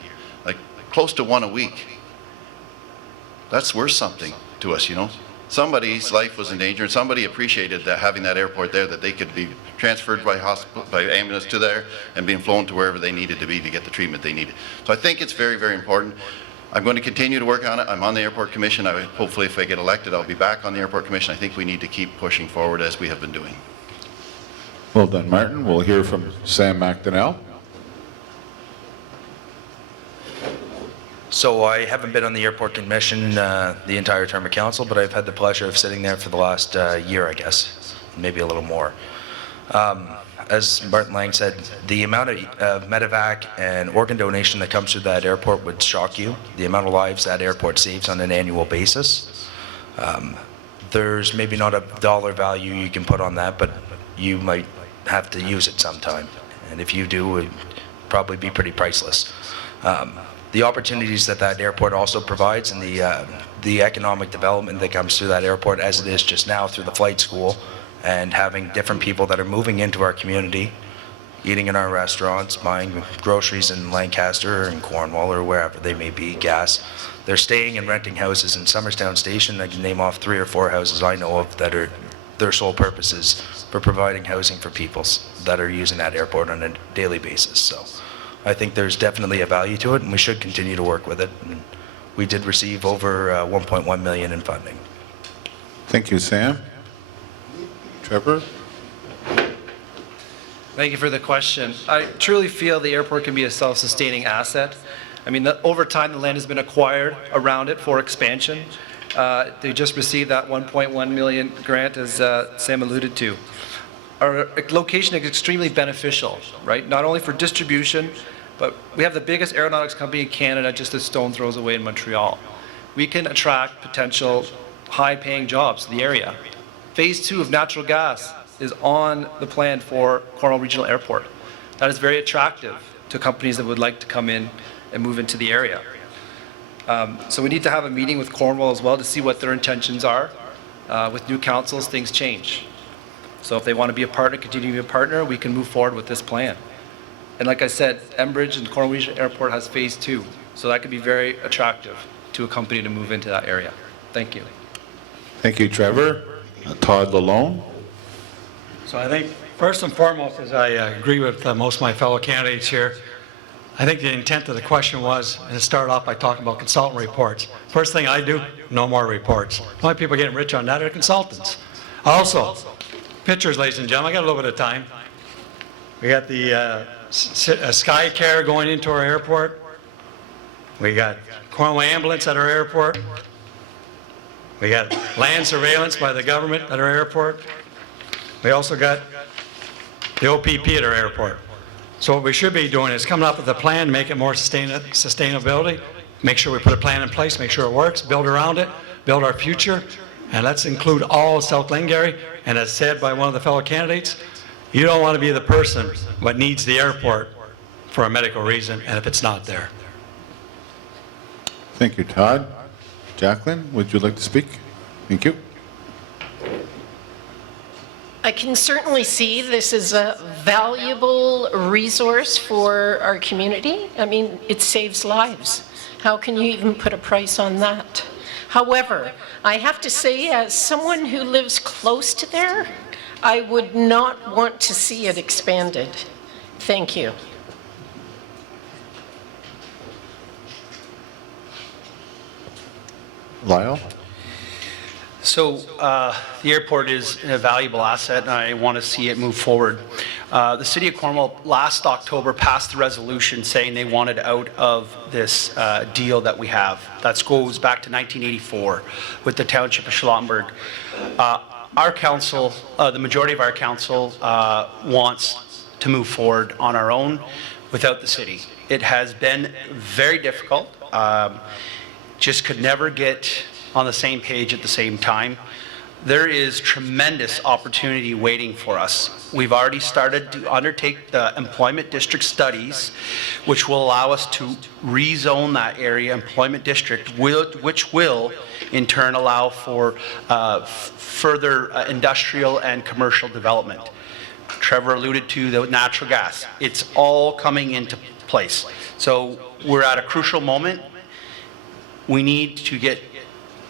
like close to one a week. That's worth something to us, you know. Somebody's life was in danger, and somebody appreciated that having that airport there, that they could be transferred by ambulance to there and being flown to wherever they needed to be to get the treatment they needed. So I think it's very, very important. I'm going to continue to work on it. I'm on the airport commission. Hopefully if I get elected, I'll be back on the airport commission. I think we need to keep pushing forward as we have been doing. Well done, Martin. We'll hear from Sam McDonnell. So I haven't been on the airport commission the entire term of council, but I've had the pleasure of sitting there for the last year, I guess, maybe a little more. As Martin Lang said, the amount of medevac and organ donation that comes through that airport would shock you. The amount of lives that airport saves on an annual basis. There's maybe not a dollar value you can put on that, but you might have to use it sometime. And if you do, it would probably be pretty priceless. The opportunities that that airport also provides and the economic development that comes through that airport as it is just now through the flight school and having different people that are moving into our community, eating in our restaurants, buying groceries in Lancaster or in Cornwall or wherever they may be, gas. They're staying and renting houses in Summerstown Station. I can name off 3 or 4 houses I know of that are their sole purposes for providing housing for people that are using that airport on a daily basis. So I think there's definitely a value to it, and we should continue to work with it. And we did receive over 1.1 million in funding. Thank you, Sam. Trevor? Thank you for the question. I truly feel the airport can be a self-sustaining asset. I mean, over time, the land has been acquired around it for expansion. They just received that 1.1 million grant, as Sam alluded to. Our location is extremely beneficial, right? Not only for distribution, but we have the biggest aeronautics company in Canada just a stone throws away in Montreal. We can attract potential high-paying jobs to the area. Phase 2 of natural gas is on the plan for Cornwall Regional Airport. That is very attractive to companies that would like to come in and move into the area. So we need to have a meeting with Cornwall as well to see what their intentions are. With new councils, things change. So if they want to be a partner, continue to be a partner, we can move forward with this plan. And like I said, Enbridge and Cornwall Regional Airport has phase 2. So that could be very attractive to a company to move into that area. Thank you. Thank you, Trevor. Todd Lalone? So I think, first and foremost, as I agree with most of my fellow candidates here, I think the intent of the question was to start off by talking about consultant reports. First thing I do, no more reports. The only people getting rich on that are consultants. Also, pictures, ladies and gentlemen. I got a little bit of time. We got the Sky Care going into our airport. We got Cornwall Ambulance at our airport. We got land surveillance by the government at our airport. We also got the OPP at our airport. So what we should be doing is coming up with a plan, make it more sustainability, make sure we put a plan in place, make sure it works, build around it, build our future, and let's include all of South Glengarry. And as said by one of the fellow candidates, you don't want to be the person that needs the airport for a medical reason, and if it's not there. Thank you, Todd. Jacqueline, would you like to speak? Thank you. I can certainly see this is a valuable resource for our community. I mean, it saves lives. How can you even put a price on that? However, I have to say, as someone who lives close to there, I would not want to see it expanded. Thank you. Lyle? So the airport is a valuable asset, and I want to see it move forward. The City of Cornwall last October passed a resolution saying they wanted out of this deal that we have. That goes back to 1984 with the Township of Schlottenburg. Our council, the majority of our council, wants to move forward on our own without the city. It has been very difficult. Just could never get on the same page at the same time. There is tremendous opportunity waiting for us. We've already started to undertake the employment district studies, which will allow us to rezone that area, employment district, which will in turn allow for further industrial and commercial development. Trevor alluded to the natural gas. It's all coming into place. So we're at a crucial moment. We need to get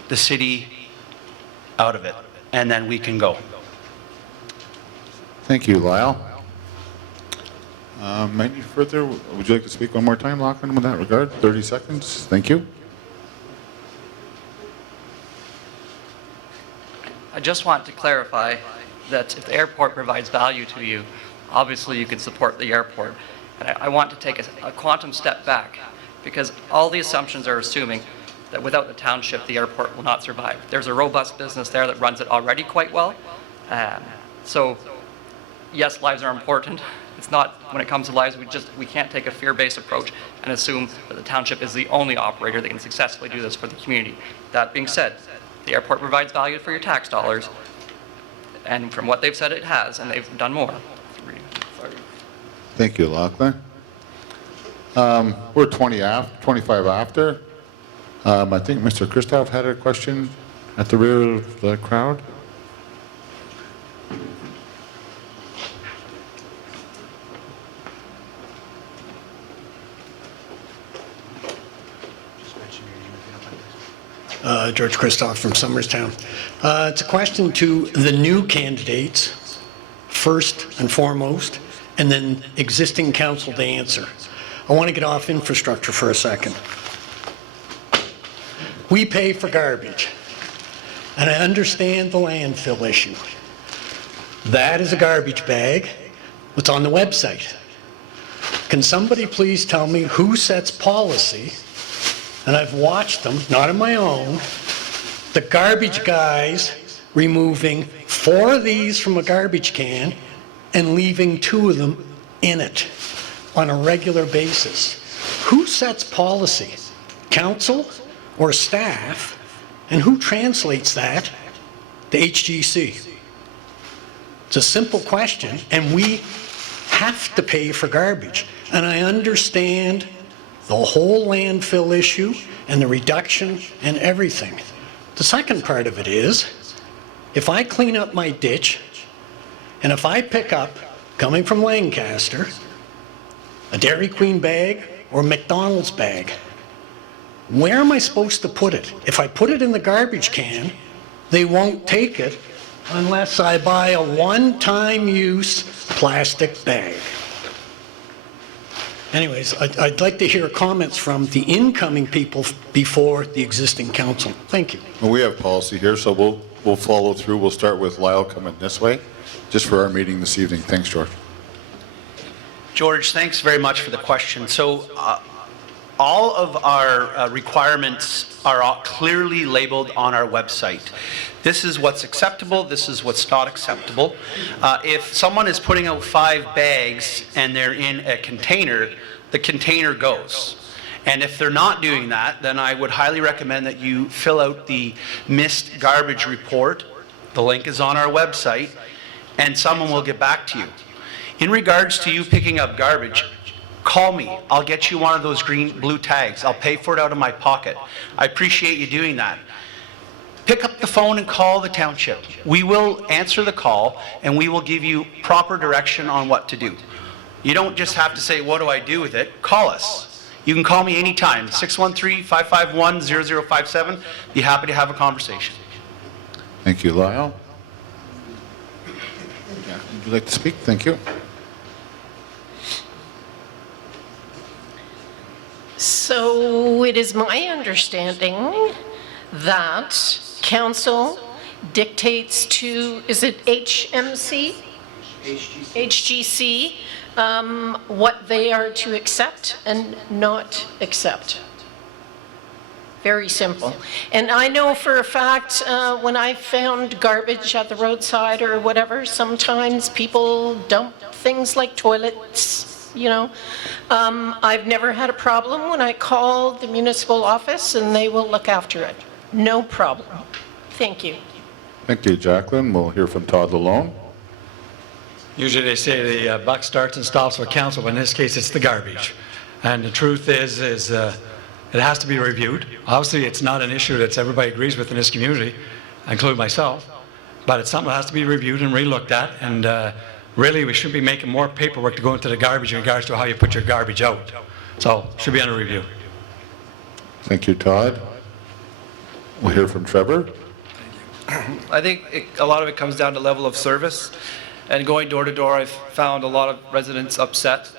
the city out of it, and then we can go. Thank you, Lyle. Any further? Would you like to speak one more time, Lachlan, in that regard? 30 seconds. Thank you. I just want to clarify that if the airport provides value to you, obviously you can support the airport. And I want to take a quantum step back, because all the assumptions are assuming that without the township, the airport will not survive. There's a robust business there that runs it already quite well. So yes, lives are important. It's not, when it comes to lives, we can't take a fear-based approach and assume that the township is the only operator that can successfully do this for the community. That being said, the airport provides value for your tax dollars, and from what they've said it has, and they've done more. Thank you, Lachlan. We're 25 after. I think Mr. Christoph had a question at the rear of the crowd. George Christoph from Summerstown. It's a question to the new candidates, first and foremost, and then existing council to answer. I want to get off infrastructure for a second. We pay for garbage, and I understand the landfill issue. That is a garbage bag. What's on the website? Can somebody please tell me who sets policy? And I've watched them, not on my own, the garbage guys removing 4 of these from a garbage can and leaving 2 of them in it on a regular basis. Who sets policy? Council or staff? And who translates that to HGC? It's a simple question, and we have to pay for garbage. And I understand the whole landfill issue and the reduction and everything. The second part of it is, if I clean up my ditch, and if I pick up, coming from Lancaster, a Dairy Queen bag or McDonald's bag, where am I supposed to put it? If I put it in the garbage can, they won't take it unless I buy a one-time use plastic bag. Anyways, I'd like to hear comments from the incoming people before the existing council. Thank you. Well, we have policy here, so we'll follow through. We'll start with Lyle coming this way, just for our meeting this evening. Thanks, George. George, thanks very much for the question. So all of our requirements are all clearly labeled on our website. This is what's acceptable, this is what's not acceptable. If someone is putting out 5 bags and they're in a container, the container goes. And if they're not doing that, then I would highly recommend that you fill out the missed garbage report. The link is on our website, and someone will get back to you. In regards to you picking up garbage, call me. I'll get you one of those blue tags. I'll pay for it out of my pocket. I appreciate you doing that. Pick up the phone and call the township. We will answer the call, and we will give you proper direction on what to do. You don't just have to say, what do I do with it? Call us. You can call me anytime, 613-551-0057. Be happy to have a conversation. Thank you, Lyle. Yeah, would you like to speak? Thank you. So it is my understanding that council dictates to, is it HMC? HGC, what they are to accept and not accept. Very simple. And I know for a fact, when I found garbage at the roadside or whatever, sometimes people dump things like toilets, you know. I've never had a problem when I call the municipal office, and they will look after it. No problem. Thank you. Thank you, Jacqueline. We'll hear from Todd Lalone. Usually they say the buck starts and stops with council, but in this case it's the garbage. And the truth is it has to be reviewed. Obviously it's not an issue that everybody agrees with in this community, including myself, but it's something that has to be reviewed and re-looked at, and really we should be making more paperwork to go into the garbage in regards to how you put your garbage out. So it should be under review. Thank you, Todd. We'll hear from Trevor. I think a lot of it comes down to level of service. And going door to door, I've found a lot of residents upset.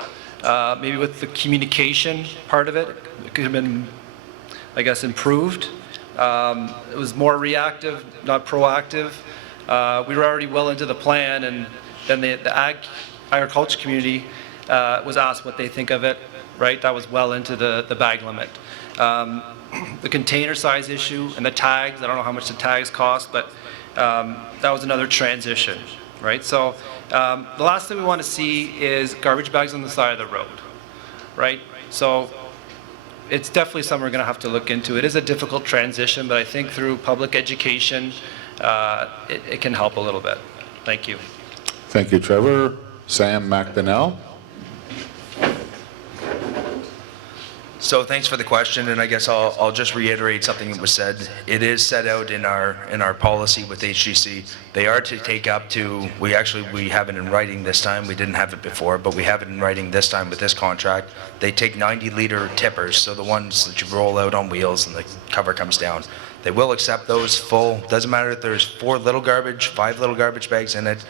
Maybe with the communication part of it, it could have been, I guess, improved. It was more reactive, not proactive. We were already well into the plan, and then the agriculture community was asked what they think of it, right? That was well into the bag limit. The container size issue and the tags, I don't know how much the tags cost, but that was another transition, right? So the last thing we want to see is garbage bags on the side of the road, right? So it's definitely something we're going to have to look into. It is a difficult transition, but I think through public education, it can help a little bit. Thank you. Thank you, Trevor. Sam McDonnell. So thanks for the question, and I guess I'll just reiterate something that was said. It is set out in our policy with HGC. They are to take up to, we have it in writing this time. We didn't have it before, but we have it in writing this time with this contract. They take 90-liter tippers, so the ones that you roll out on wheels and the cover comes down. They will accept those full. Doesn't matter if there's 4 little garbage, 5 little garbage bags in it,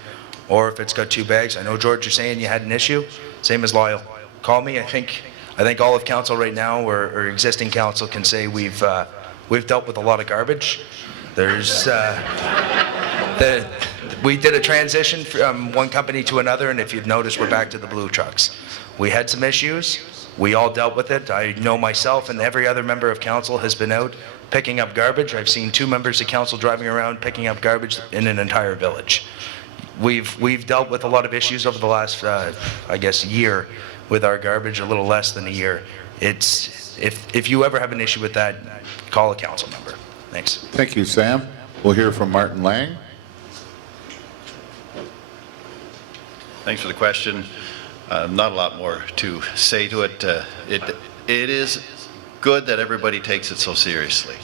or if it's got 2 bags. I know, George, you're saying you had an issue. Same as Lyle. Call me. I think all of council right now, or existing council, can say we've dealt with a lot of garbage. There's we did a transition from one company to another, and if you've noticed, we're back to the blue trucks. We had some issues. We all dealt with it. I know myself and every other member of council has been out picking up garbage. I've seen 2 members of council driving around picking up garbage in an entire village. We've dealt with a lot of issues over the last, I guess, year with our garbage, a little less than a year. If you ever have an issue with that, call a council member. Thanks. Thank you, Sam. We'll hear from Martin Lang. Thanks for the question. Not a lot more to say to it. It is good that everybody takes it so seriously.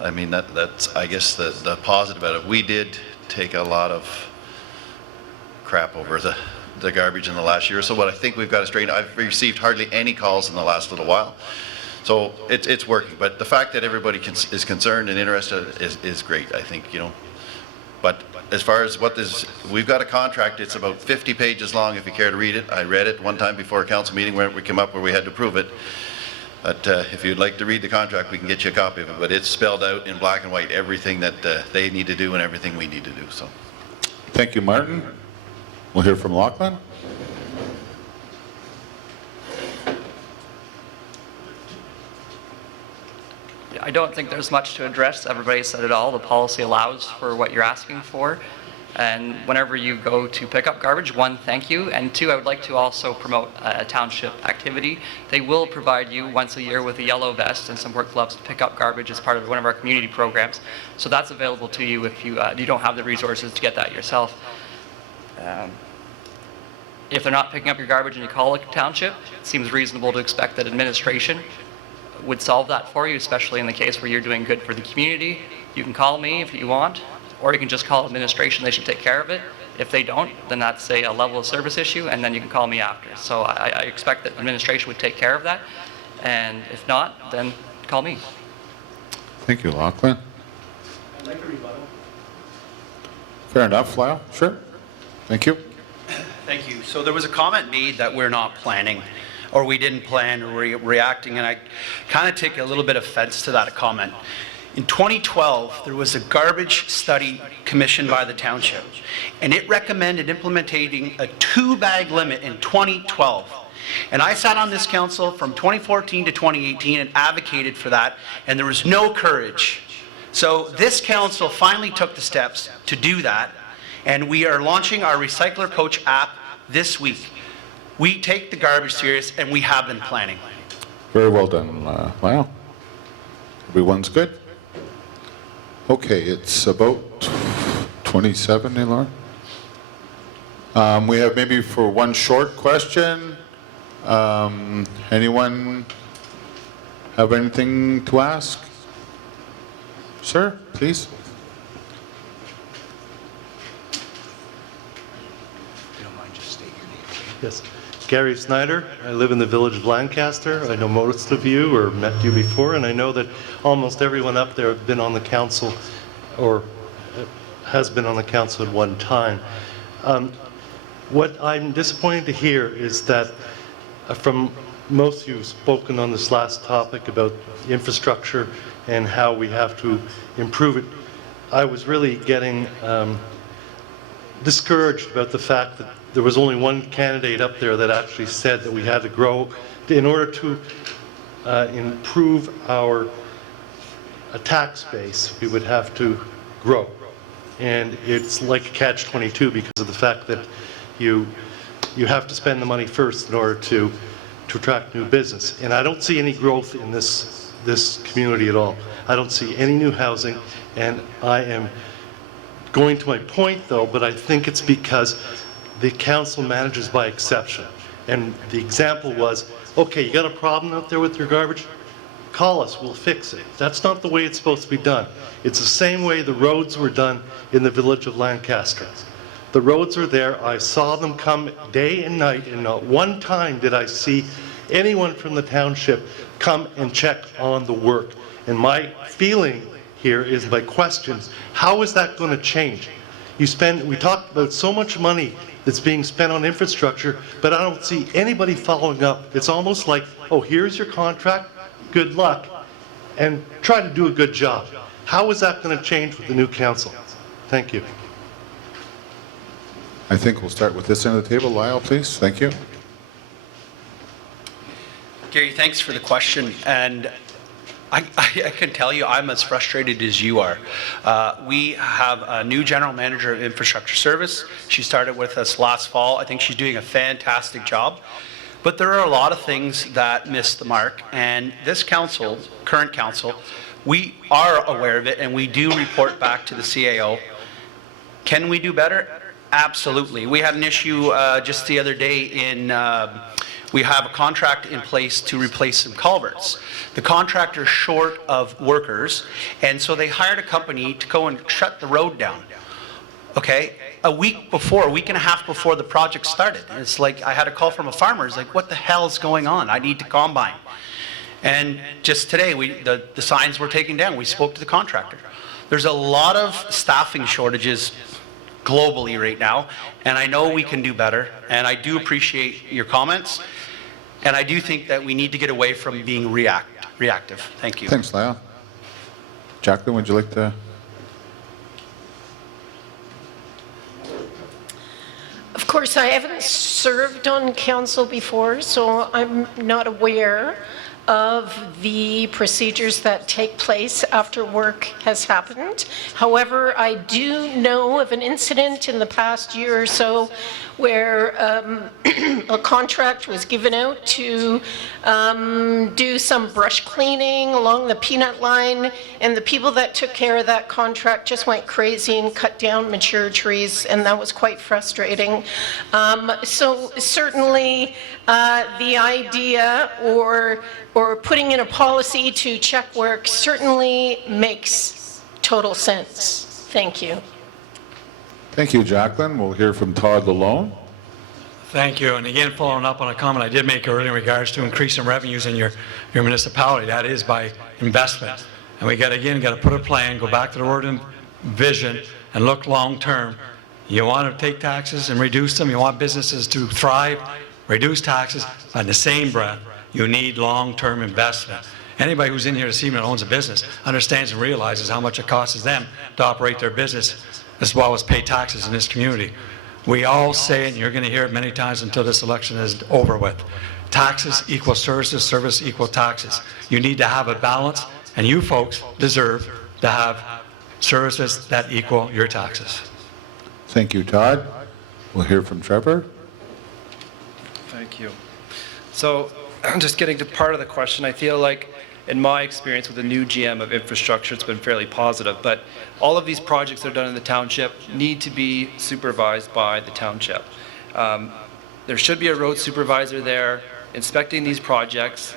I mean, that's, I guess, the positive about it. We did take a lot of crap over the garbage in the last year. So what I think we've got to straighten, I've received hardly any calls in the last little while. So it's working. But the fact that everybody is concerned and interested is great, I think, you know. But as far as we've got a contract, it's about 50 pages long if you care to read it. I read it one time before a council meeting where we came up where we had to prove it. But if you'd like to read the contract, we can get you a copy of it. But it's spelled out in black and white, everything that they need to do and everything we need to do. So, thank you, Martin. We'll hear from Lachlan. I don't think there's much to address. Everybody said it all. The policy allows for what you're asking for. And whenever you go to pick up garbage, 1, thank you. And 2, I would like to also promote a township activity. They will provide you once a year with a yellow vest and some work gloves to pick up garbage as part of one of our community programs. So that's available to you if you don't have the resources to get that yourself. If they're not picking up your garbage and you call a township, it seems reasonable to expect that administration would solve that for you, especially in the case where you're doing good for the community. You can call me if you want, or you can just call administration. They should take care of it. If they don't, then that's a level of service issue, and then you can call me after. So I expect that administration would take care of that, and if not, then call me. Thank you, Lachlan. Fair enough, Lyle. Sure. Thank you. Thank you. So there was a comment made that we're not planning, or we didn't plan, or we're reacting, and I kind of take a little bit of offense to that comment. In 2012, there was a garbage study commissioned by the township, and it recommended implementing a 2-bag limit in 2012. And I sat on this council from 2014 to 2018 and advocated for that, and there was no courage. So this council finally took the steps to do that, and we are launching our Recycler Coach app this week. We take the garbage serious, and we have been planning. Very well done, Lyle. Everyone's good? Okay, it's about 27, Laura. We have maybe for one short question. Anyone have anything to ask? Sir, please. Yes. Gary Snyder. I live in the village of Lancaster. I know most of you or met you before, and I know that almost everyone up there have been on the council or has been on the council at one time. What I'm disappointed to hear is that from most of you who've spoken on this last topic about infrastructure and how we have to improve it, I was really getting discouraged about the fact that there was only one candidate up there that actually said that we had to grow in order to improve our tax base. We would have to grow, and it's like a catch-22 because of the fact that you have to spend the money first in order to attract new business. And I don't see any growth in this community at all. I don't see any new housing, and I am going to my point though, but I think it's because the council manages by exception. And the example was, okay, you got a problem out there with your garbage? Call us, we'll fix it. That's not the way it's supposed to be done. It's the same way the roads were done in the village of Lancaster. The roads are there. I saw them come day and night, and not one time did I see anyone from the township come and check on the work. And my feeling here is, my question, how is that going to change? We talk about so much money that's being spent on infrastructure, but I don't see anybody following up. It's almost like, oh, here's your contract, good luck, and try to do a good job. How is that going to change with the new council? Thank you. I think we'll start with this end of the table. Lyle, please. Thank you. Gary, thanks for the question. And I can tell you I'm as frustrated as you are. We have a new general manager of infrastructure service. She started with us last fall. I think she's doing a fantastic job. But there are a lot of things that miss the mark. And this council, current council, we are aware of it, and we do report back to the CAO. Can we do better? Absolutely. We had an issue just the other day in, we have a contract in place to replace some culverts. The contractor's short of workers, and so they hired a company to go and shut the road down. Okay? A week and a half before the project started. And it's like, I had a call from a farmer. It's like, what the hell is going on? I need to combine. And just today, the signs were taken down. We spoke to the contractor. There's a lot of staffing shortages globally right now, and I know we can do better, and I do appreciate your comments, and I do think that we need to get away from being reactive. Thank you. Thanks, Lyle. Jacqueline, would you like to? Of course, I haven't served on council before, so I'm not aware of the procedures that take place after work has happened. However, I do know of an incident in the past year or so where a contract was given out to do some brush cleaning along the peanut line, and the people that took care of that contract just went crazy and cut down mature trees, and that was quite frustrating. So certainly the idea or putting in a policy to check work certainly makes total sense. Thank you. Thank you, Jacqueline. We'll hear from Todd Lalone. Thank you. And again, following up on a comment I did make earlier in regards to increasing revenues in your municipality, that is by investment. And we got to put a plan, go back to the word and vision, and look long term. You want to take taxes and reduce them. You want businesses to thrive, reduce taxes. But in the same breath, you need long-term investment. Anybody who's in here this evening that owns a business understands and realizes how much it costs them to operate their business as well as pay taxes in this community. We all say it, and you're going to hear it many times until this election is over with. Taxes equal services, service equal taxes. You need to have a balance, and you folks deserve to have services that equal your taxes. Thank you, Todd. We'll hear from Trevor. Thank you. So, just getting to part of the question, I feel like in my experience with the new GM of infrastructure, it's been fairly positive, but all of these projects that are done in the township need to be supervised by the township. There should be a road supervisor there inspecting these projects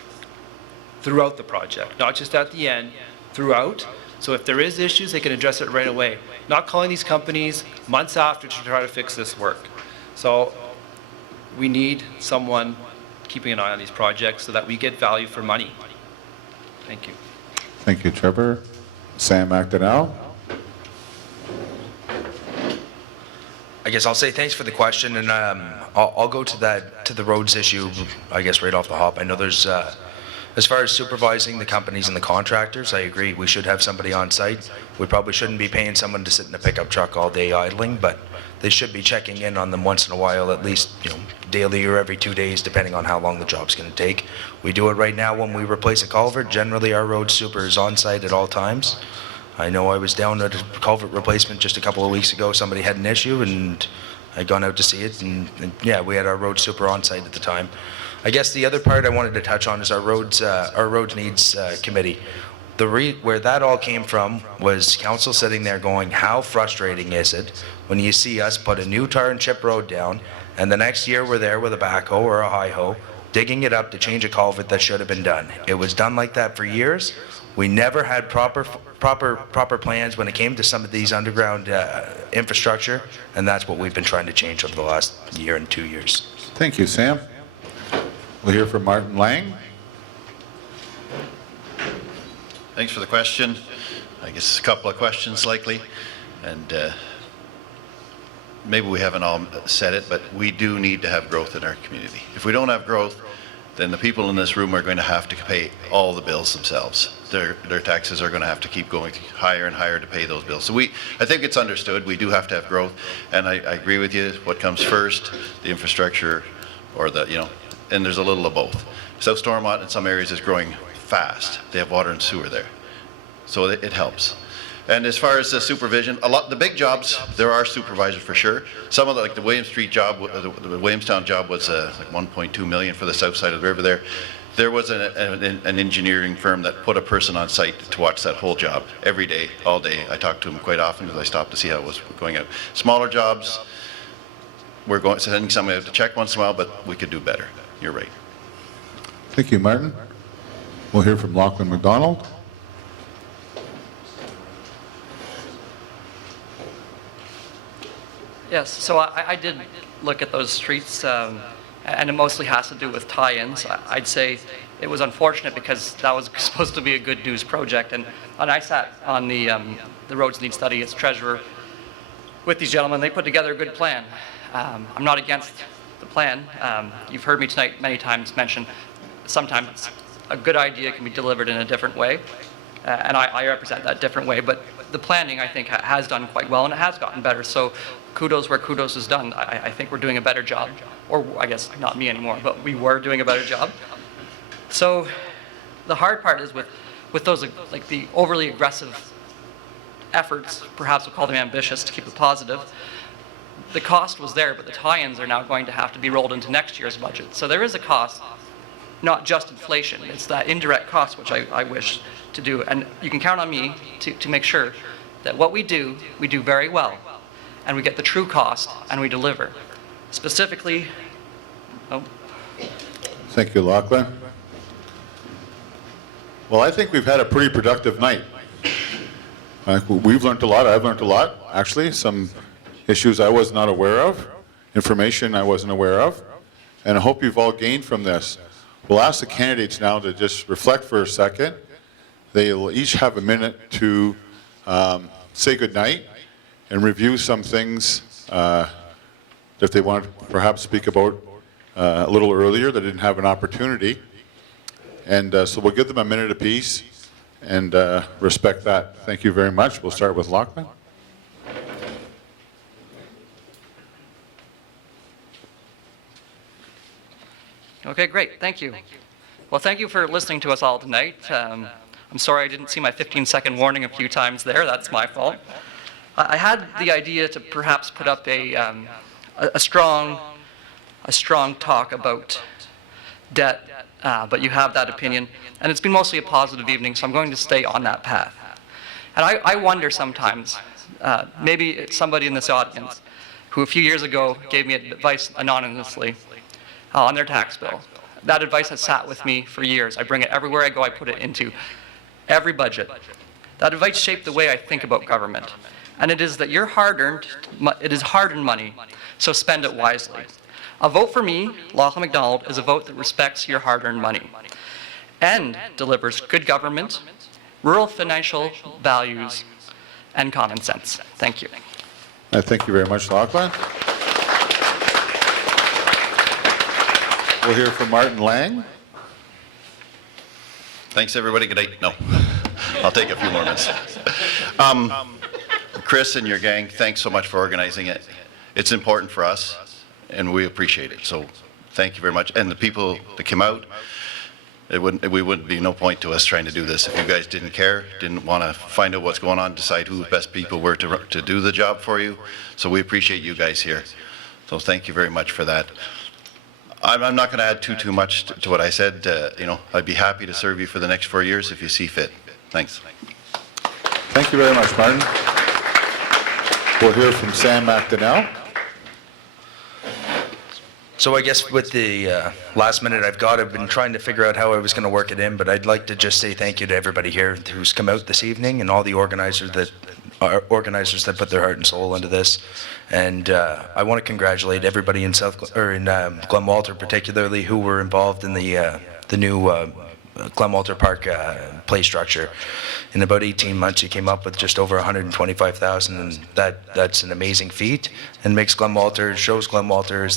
throughout the project, not just at the end, throughout. So if there is issues, they can address it right away, not calling these companies months after to try to fix this work. So we need someone keeping an eye on these projects so that we get value for money. Thank you. Thank you, Trevor. Sam McDonnell. I guess I'll say thanks for the question, and I'll go to the roads issue, I guess, right off the hop. I know there's, as far as supervising the companies and the contractors, I agree, we should have somebody on site. We probably shouldn't be paying someone to sit in a pickup truck all day idling, but they should be checking in on them once in a while, at least, daily or every 2 days, depending on how long the job's going to take. We do it right now when we replace a culvert. Generally, our road super is on site at all times. I know I was down at a culvert replacement just a couple of weeks ago. Somebody had an issue, and I'd gone out to see it, and yeah, we had our road super on site at the time. I guess the other part I wanted to touch on is our roads needs committee. Where that all came from was council sitting there going, how frustrating is it when you see us put a new tar and chip road down, and the next year we're there with a backhoe or a hi-ho, digging it up to change a culvert that should have been done. It was done like that for years. We never had proper plans when it came to some of these underground infrastructure, and that's what we've been trying to change over the last year and 2 years. Thank you, Sam. We'll hear from Martin Lang. Thanks for the question. I guess a couple of questions likely, and maybe we haven't all said it, but we do need to have growth in our community. If we don't have growth, then the people in this room are going to have to pay all the bills themselves. Their taxes are going to have to keep going higher and higher to pay those bills. So I think it's understood we do have to have growth, and I agree with you. What comes first, the infrastructure, or and there's a little of both. South Stormont in some areas is growing fast. They have water and sewer there, so it helps. And as far as the supervision, the big jobs, there are supervisors for sure. Some of the William Street job, the Williamstown job was like 1.2 million for the south side of the river there. There was an engineering firm that put a person on site to watch that whole job every day, all day. I talked to him quite often because I stopped to see how it was going out. Smaller jobs, we're sending somebody out to check once in a while, but we could do better. You're right. Thank you, Martin. We'll hear from Lachlan McDonald. Yes, so I did look at those streets, and it mostly has to do with tie-ins. I'd say it was unfortunate because that was supposed to be a good news project, and I sat on the Roads Need Study as treasurer with these gentlemen. They put together a good plan. I'm not against the plan. You've heard me tonight many times mention sometimes a good idea can be delivered in a different way, and I represent that different way, but the planning, I think, has done quite well, and it has gotten better. So kudos where kudos is done. I think we're doing a better job, or I guess not me anymore, but we were doing a better job. So the hard part is with those, like the overly aggressive efforts, perhaps we'll call them ambitious to keep it positive. The cost was there, but the tie-ins are now going to have to be rolled into next year's budget. So there is a cost, not just inflation. It's that indirect cost which I wish to do. And you can count on me to make sure that what we do very well, and we get the true cost, and we deliver. Specifically, Thank you, Lachlan. Well, I think we've had a pretty productive night. We've learned a lot. I've learned a lot, actually. Some issues I was not aware of, information I wasn't aware of, and I hope you've all gained from this. We'll ask the candidates now to just reflect for a second. They'll each have a minute to say goodnight and review some things that they want to perhaps speak about a little earlier that didn't have an opportunity. And so we'll give them a minute apiece and respect that. Thank you very much. We'll start with Lachlan. okay, great, thank you. Well, thank you for listening to us all tonight. I'm sorry I didn't see my 15-second warning a few times there. That's my fault. I had the idea to perhaps put up a strong talk about debt, but you have that opinion, and it's been mostly a positive evening, so I'm going to stay on that path. And I wonder sometimes, maybe it's somebody in this audience who a few years ago gave me advice anonymously on their tax bill. That advice has sat with me for years. I bring it everywhere I go. I put it into every budget. That advice shaped the way I think about government. And it is that it is hard-earned money, so spend it wisely. A vote for me, Lachlan McDonald, is a vote that respects your hard-earned money and delivers good government, rural financial values, and common sense. Thank you. Thank you very much, Lachlan. We'll hear from Martin Lang. Thanks, everybody. Good night. No, I'll take a few more minutes. Chris and your gang, thanks so much for organizing it. It's important for us, and we appreciate it. So thank you very much. And the people that came out, we wouldn't be no point to us trying to do this if you guys didn't care, didn't want to find out what's going on, decide who the best people were to do the job for you. So we appreciate you guys here. So thank you very much for that. I'm not going to add too much to what I said. I'd be happy to serve you for the next 4 years if you see fit. Thanks. Thank you very much, Martin. We'll hear from Sam McDonnell. So I guess with the last minute I've been trying to figure out how I was going to work it in, but I'd like to just say thank you to everybody here who's come out this evening and all the organizers that put their heart and soul into this. And I want to congratulate everybody in Glen Walter particularly who were involved in the new Glen Walter Park play structure. In about 18 months, you came up with just over 125,000, and that's an amazing feat, and shows Glen Walter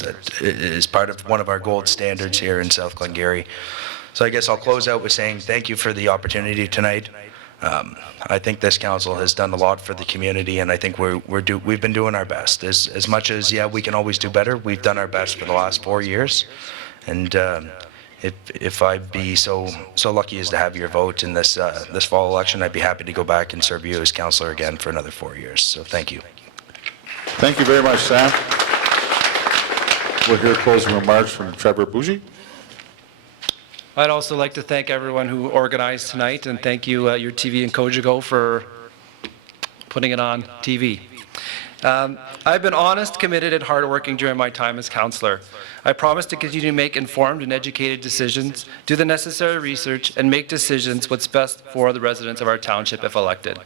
is part of one of our gold standards here in South Glengarry. So I guess I'll close out with saying thank you for the opportunity tonight. I think this council has done a lot for the community, and I think we've been doing our best. As much as we can always do better, we've done our best for the last 4 years, and. If I'd be so lucky as to have your vote in this fall election, I'd be happy to go back and serve you as councillor again for another 4 years. So thank you. Thank you very much, Sam. We'll hear closing remarks from Trevor Bougie. I'd also like to thank everyone who organized tonight, and thank you, your TV and Cogeco, for putting it on TV. I've been honest, committed, and hardworking during my time as councillor. I promise to continue to make informed and educated decisions, do the necessary research, and make decisions what's best for the residents of our township if elected.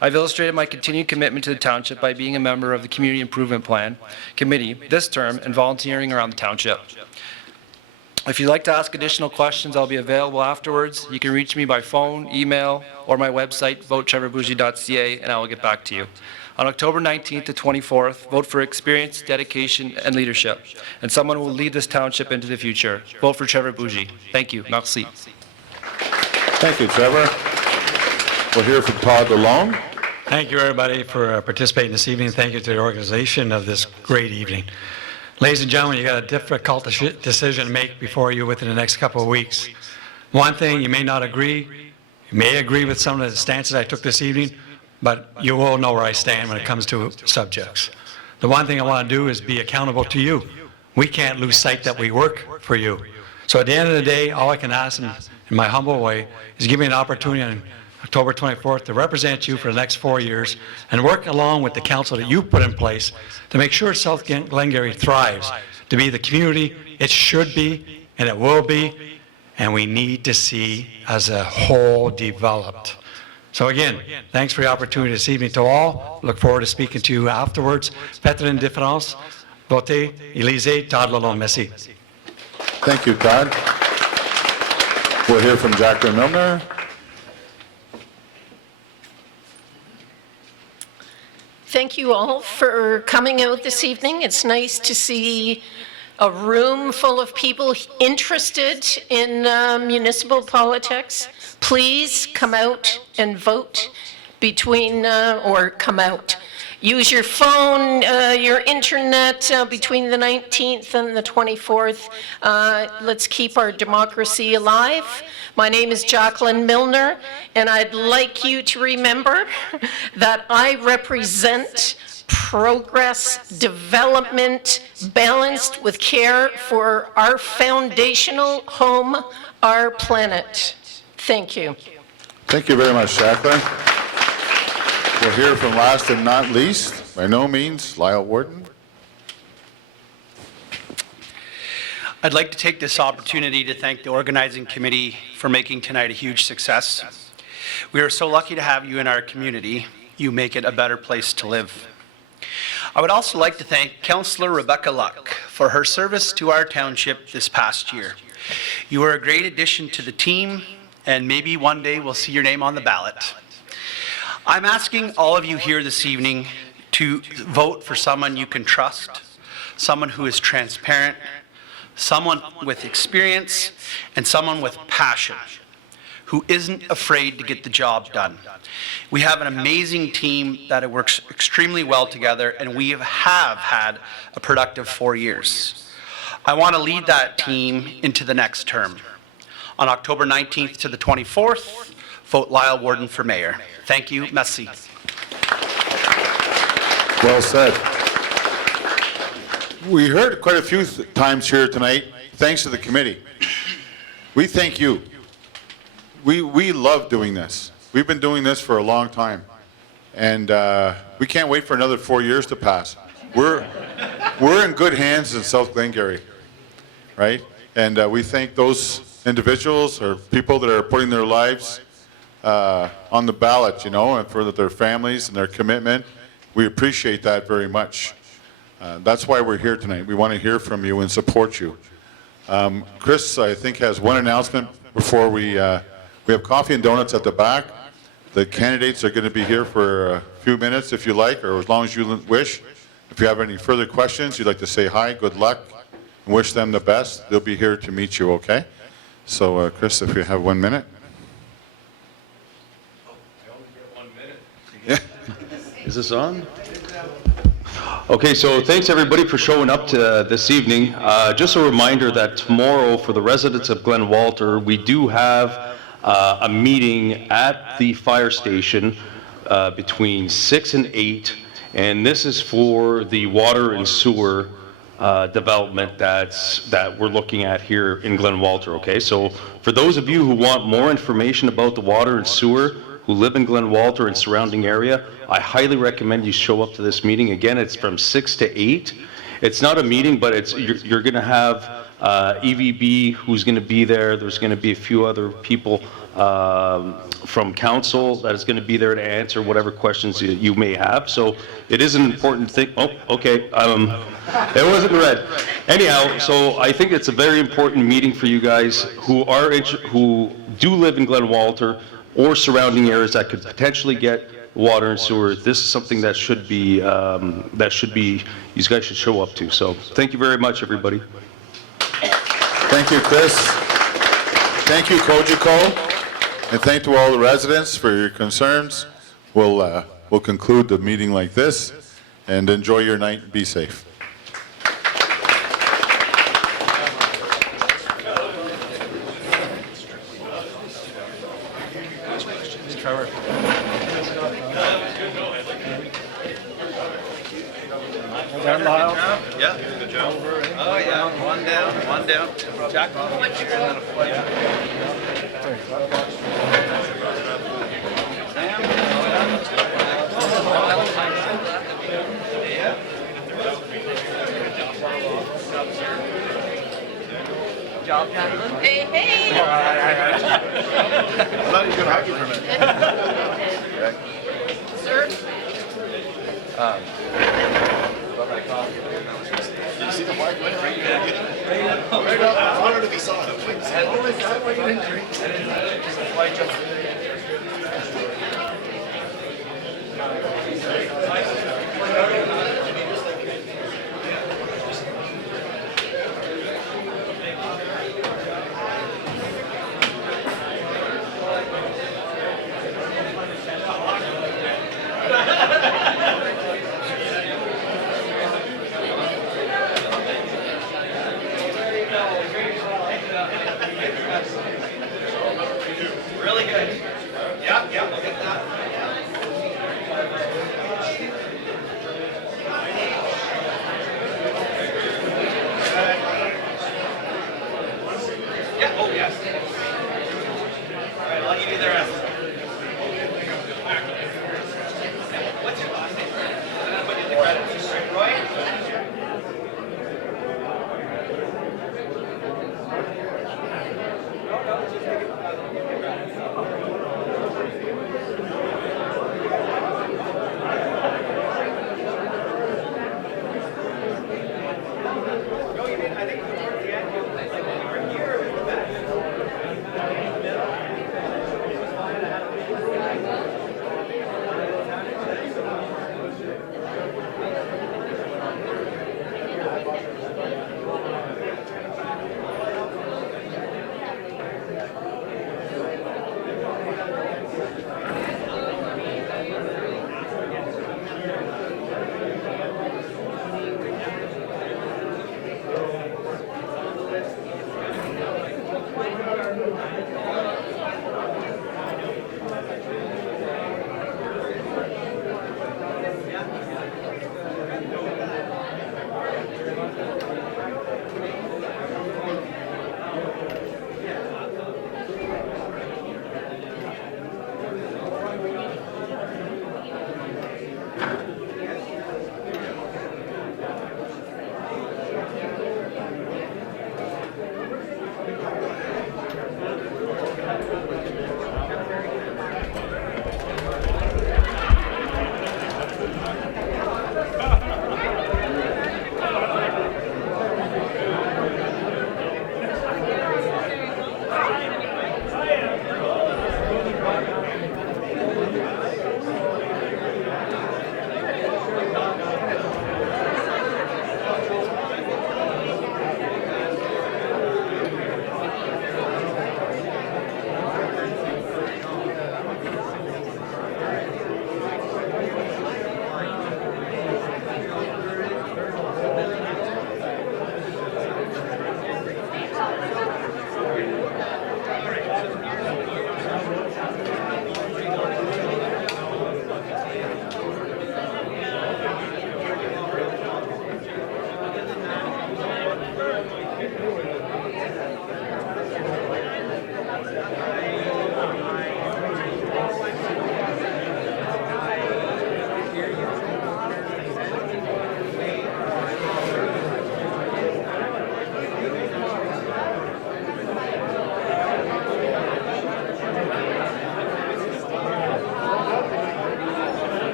I've illustrated my continued commitment to the township by being a member of the Community Improvement Plan Committee this term and volunteering around the township. If you'd like to ask additional questions, I'll be available afterwards. You can reach me by phone, email, or my website, votetrevorbougie.ca, and I will get back to you. On October 19th to 24th, vote for experience, dedication, and leadership, and someone who will lead this township into the future. Vote for Trevor Bougie. Thank you. Merci. Thank you, Trevor. We'll hear from Todd DeLong. Thank you, everybody, for participating this evening. Thank you to the organization of this great evening. Ladies and gentlemen, you got a difficult decision to make before you within the next couple of weeks. One thing, you may not agree. You may agree with some of the stances I took this evening, but you will know where I stand when it comes to subjects. The one thing I want to do is be accountable to you. We can't lose sight that we work for you. So at the end of the day, all I can ask in my humble way is give me an opportunity on October 24th to represent you for the next 4 years and work along with the council that you put in place to make sure South Glengarry thrives, to be the community it should be and it will be, and we need to see as a whole developed. So again, thanks for the opportunity this evening to all. Look forward to speaking to you afterwards. Faites l'indiférence. Votez, Élysée, Todd Lalonde. Merci. Thank you, Todd. We'll hear from Jacqueline Milner. Thank you all for coming out this evening. It's nice to see a room full of people interested in municipal politics. Please come out and vote come out. Use your phone, your internet between the 19th and the 24th. Let's keep our democracy alive. My name is Jacqueline Milner, and I'd like you to remember that I represent progress, development, balanced with care for our foundational home, our planet. Thank you. Thank you very much, Jacqueline. We'll hear from last and not least, by no means, Lyle Warden. I'd like to take this opportunity to thank the organizing committee for making tonight a huge success. We are so lucky to have you in our community. You make it a better place to live. I would also like to thank Councillor Rebecca Luck for her service to our township this past year. You are a great addition to the team, and maybe one day we'll see your name on the ballot. I'm asking all of you here this evening to vote for someone you can trust, someone who is transparent, someone with experience, and someone with passion, who isn't afraid to get the job done. We have an amazing team that works extremely well together, and we have had a productive 4 years. I want to lead that team into the next term. On October 19th to the 24th, vote Lyle Warden for mayor. Thank you. Merci. Well said. We heard quite a few times here tonight, thanks to the committee. We thank you. We love doing this. we've been doing this for a long time, and we can't wait for another 4 years to pass. We're in good hands in South Glengarry, right? And we thank those individuals or people that are putting their lives on the ballot, you know, and for their families and their commitment. We appreciate that very much. That's why we're here tonight. We want to hear from you and support you. Chris, I think, has one announcement before we have coffee and donuts at the back. The candidates are going to be here for a few minutes if you like, or as long as you wish. If you have any further questions, you'd like to say hi, good luck, and wish them the best, they'll be here to meet you, okay? So, Chris, if you have 1 minute. Yeah. Is this on? Okay, so thanks everybody for showing up to this evening. Just a reminder that tomorrow for the residents of Glen Walter, we do have a meeting at the fire station between 6 and 8, and this is for the water and sewer development that we're looking at here in Glen Walter, okay? So for those of you who want more information about the water and sewer, who live in Glen Walter and surrounding area, I highly recommend you show up to this meeting. Again, it's from 6 to 8. It's not a meeting, but you're going to have EVB who's going to be there. There's going to be a few other people from council that is going to be there to answer whatever questions you may have. So it is an important thing. Oh, okay. It wasn't red. Anyhow, so I think it's a very important meeting for you guys who do live in Glen Walter or surrounding areas that could potentially get water and sewer. This is something that should be, you guys should show up to. So thank you very much, everybody. Thank you, Chris. Thank you, Kojiko. And thank to all the residents for your concerns. We'll conclude the meeting like this, and enjoy your night and be safe. Trevor. Down the aisle. Yeah, good job. Oh, yeah, one down. Jack. Job, Jacqueline. Hey, hey. I thought he was going to hug you for a minute. Sir? Did you see the white one? I wanted to be saw it. Really good. Yep, look at that. Yeah, oh yes. All right, I'll let you do the rest. What's your last name? I'm going to get the credits. Roy?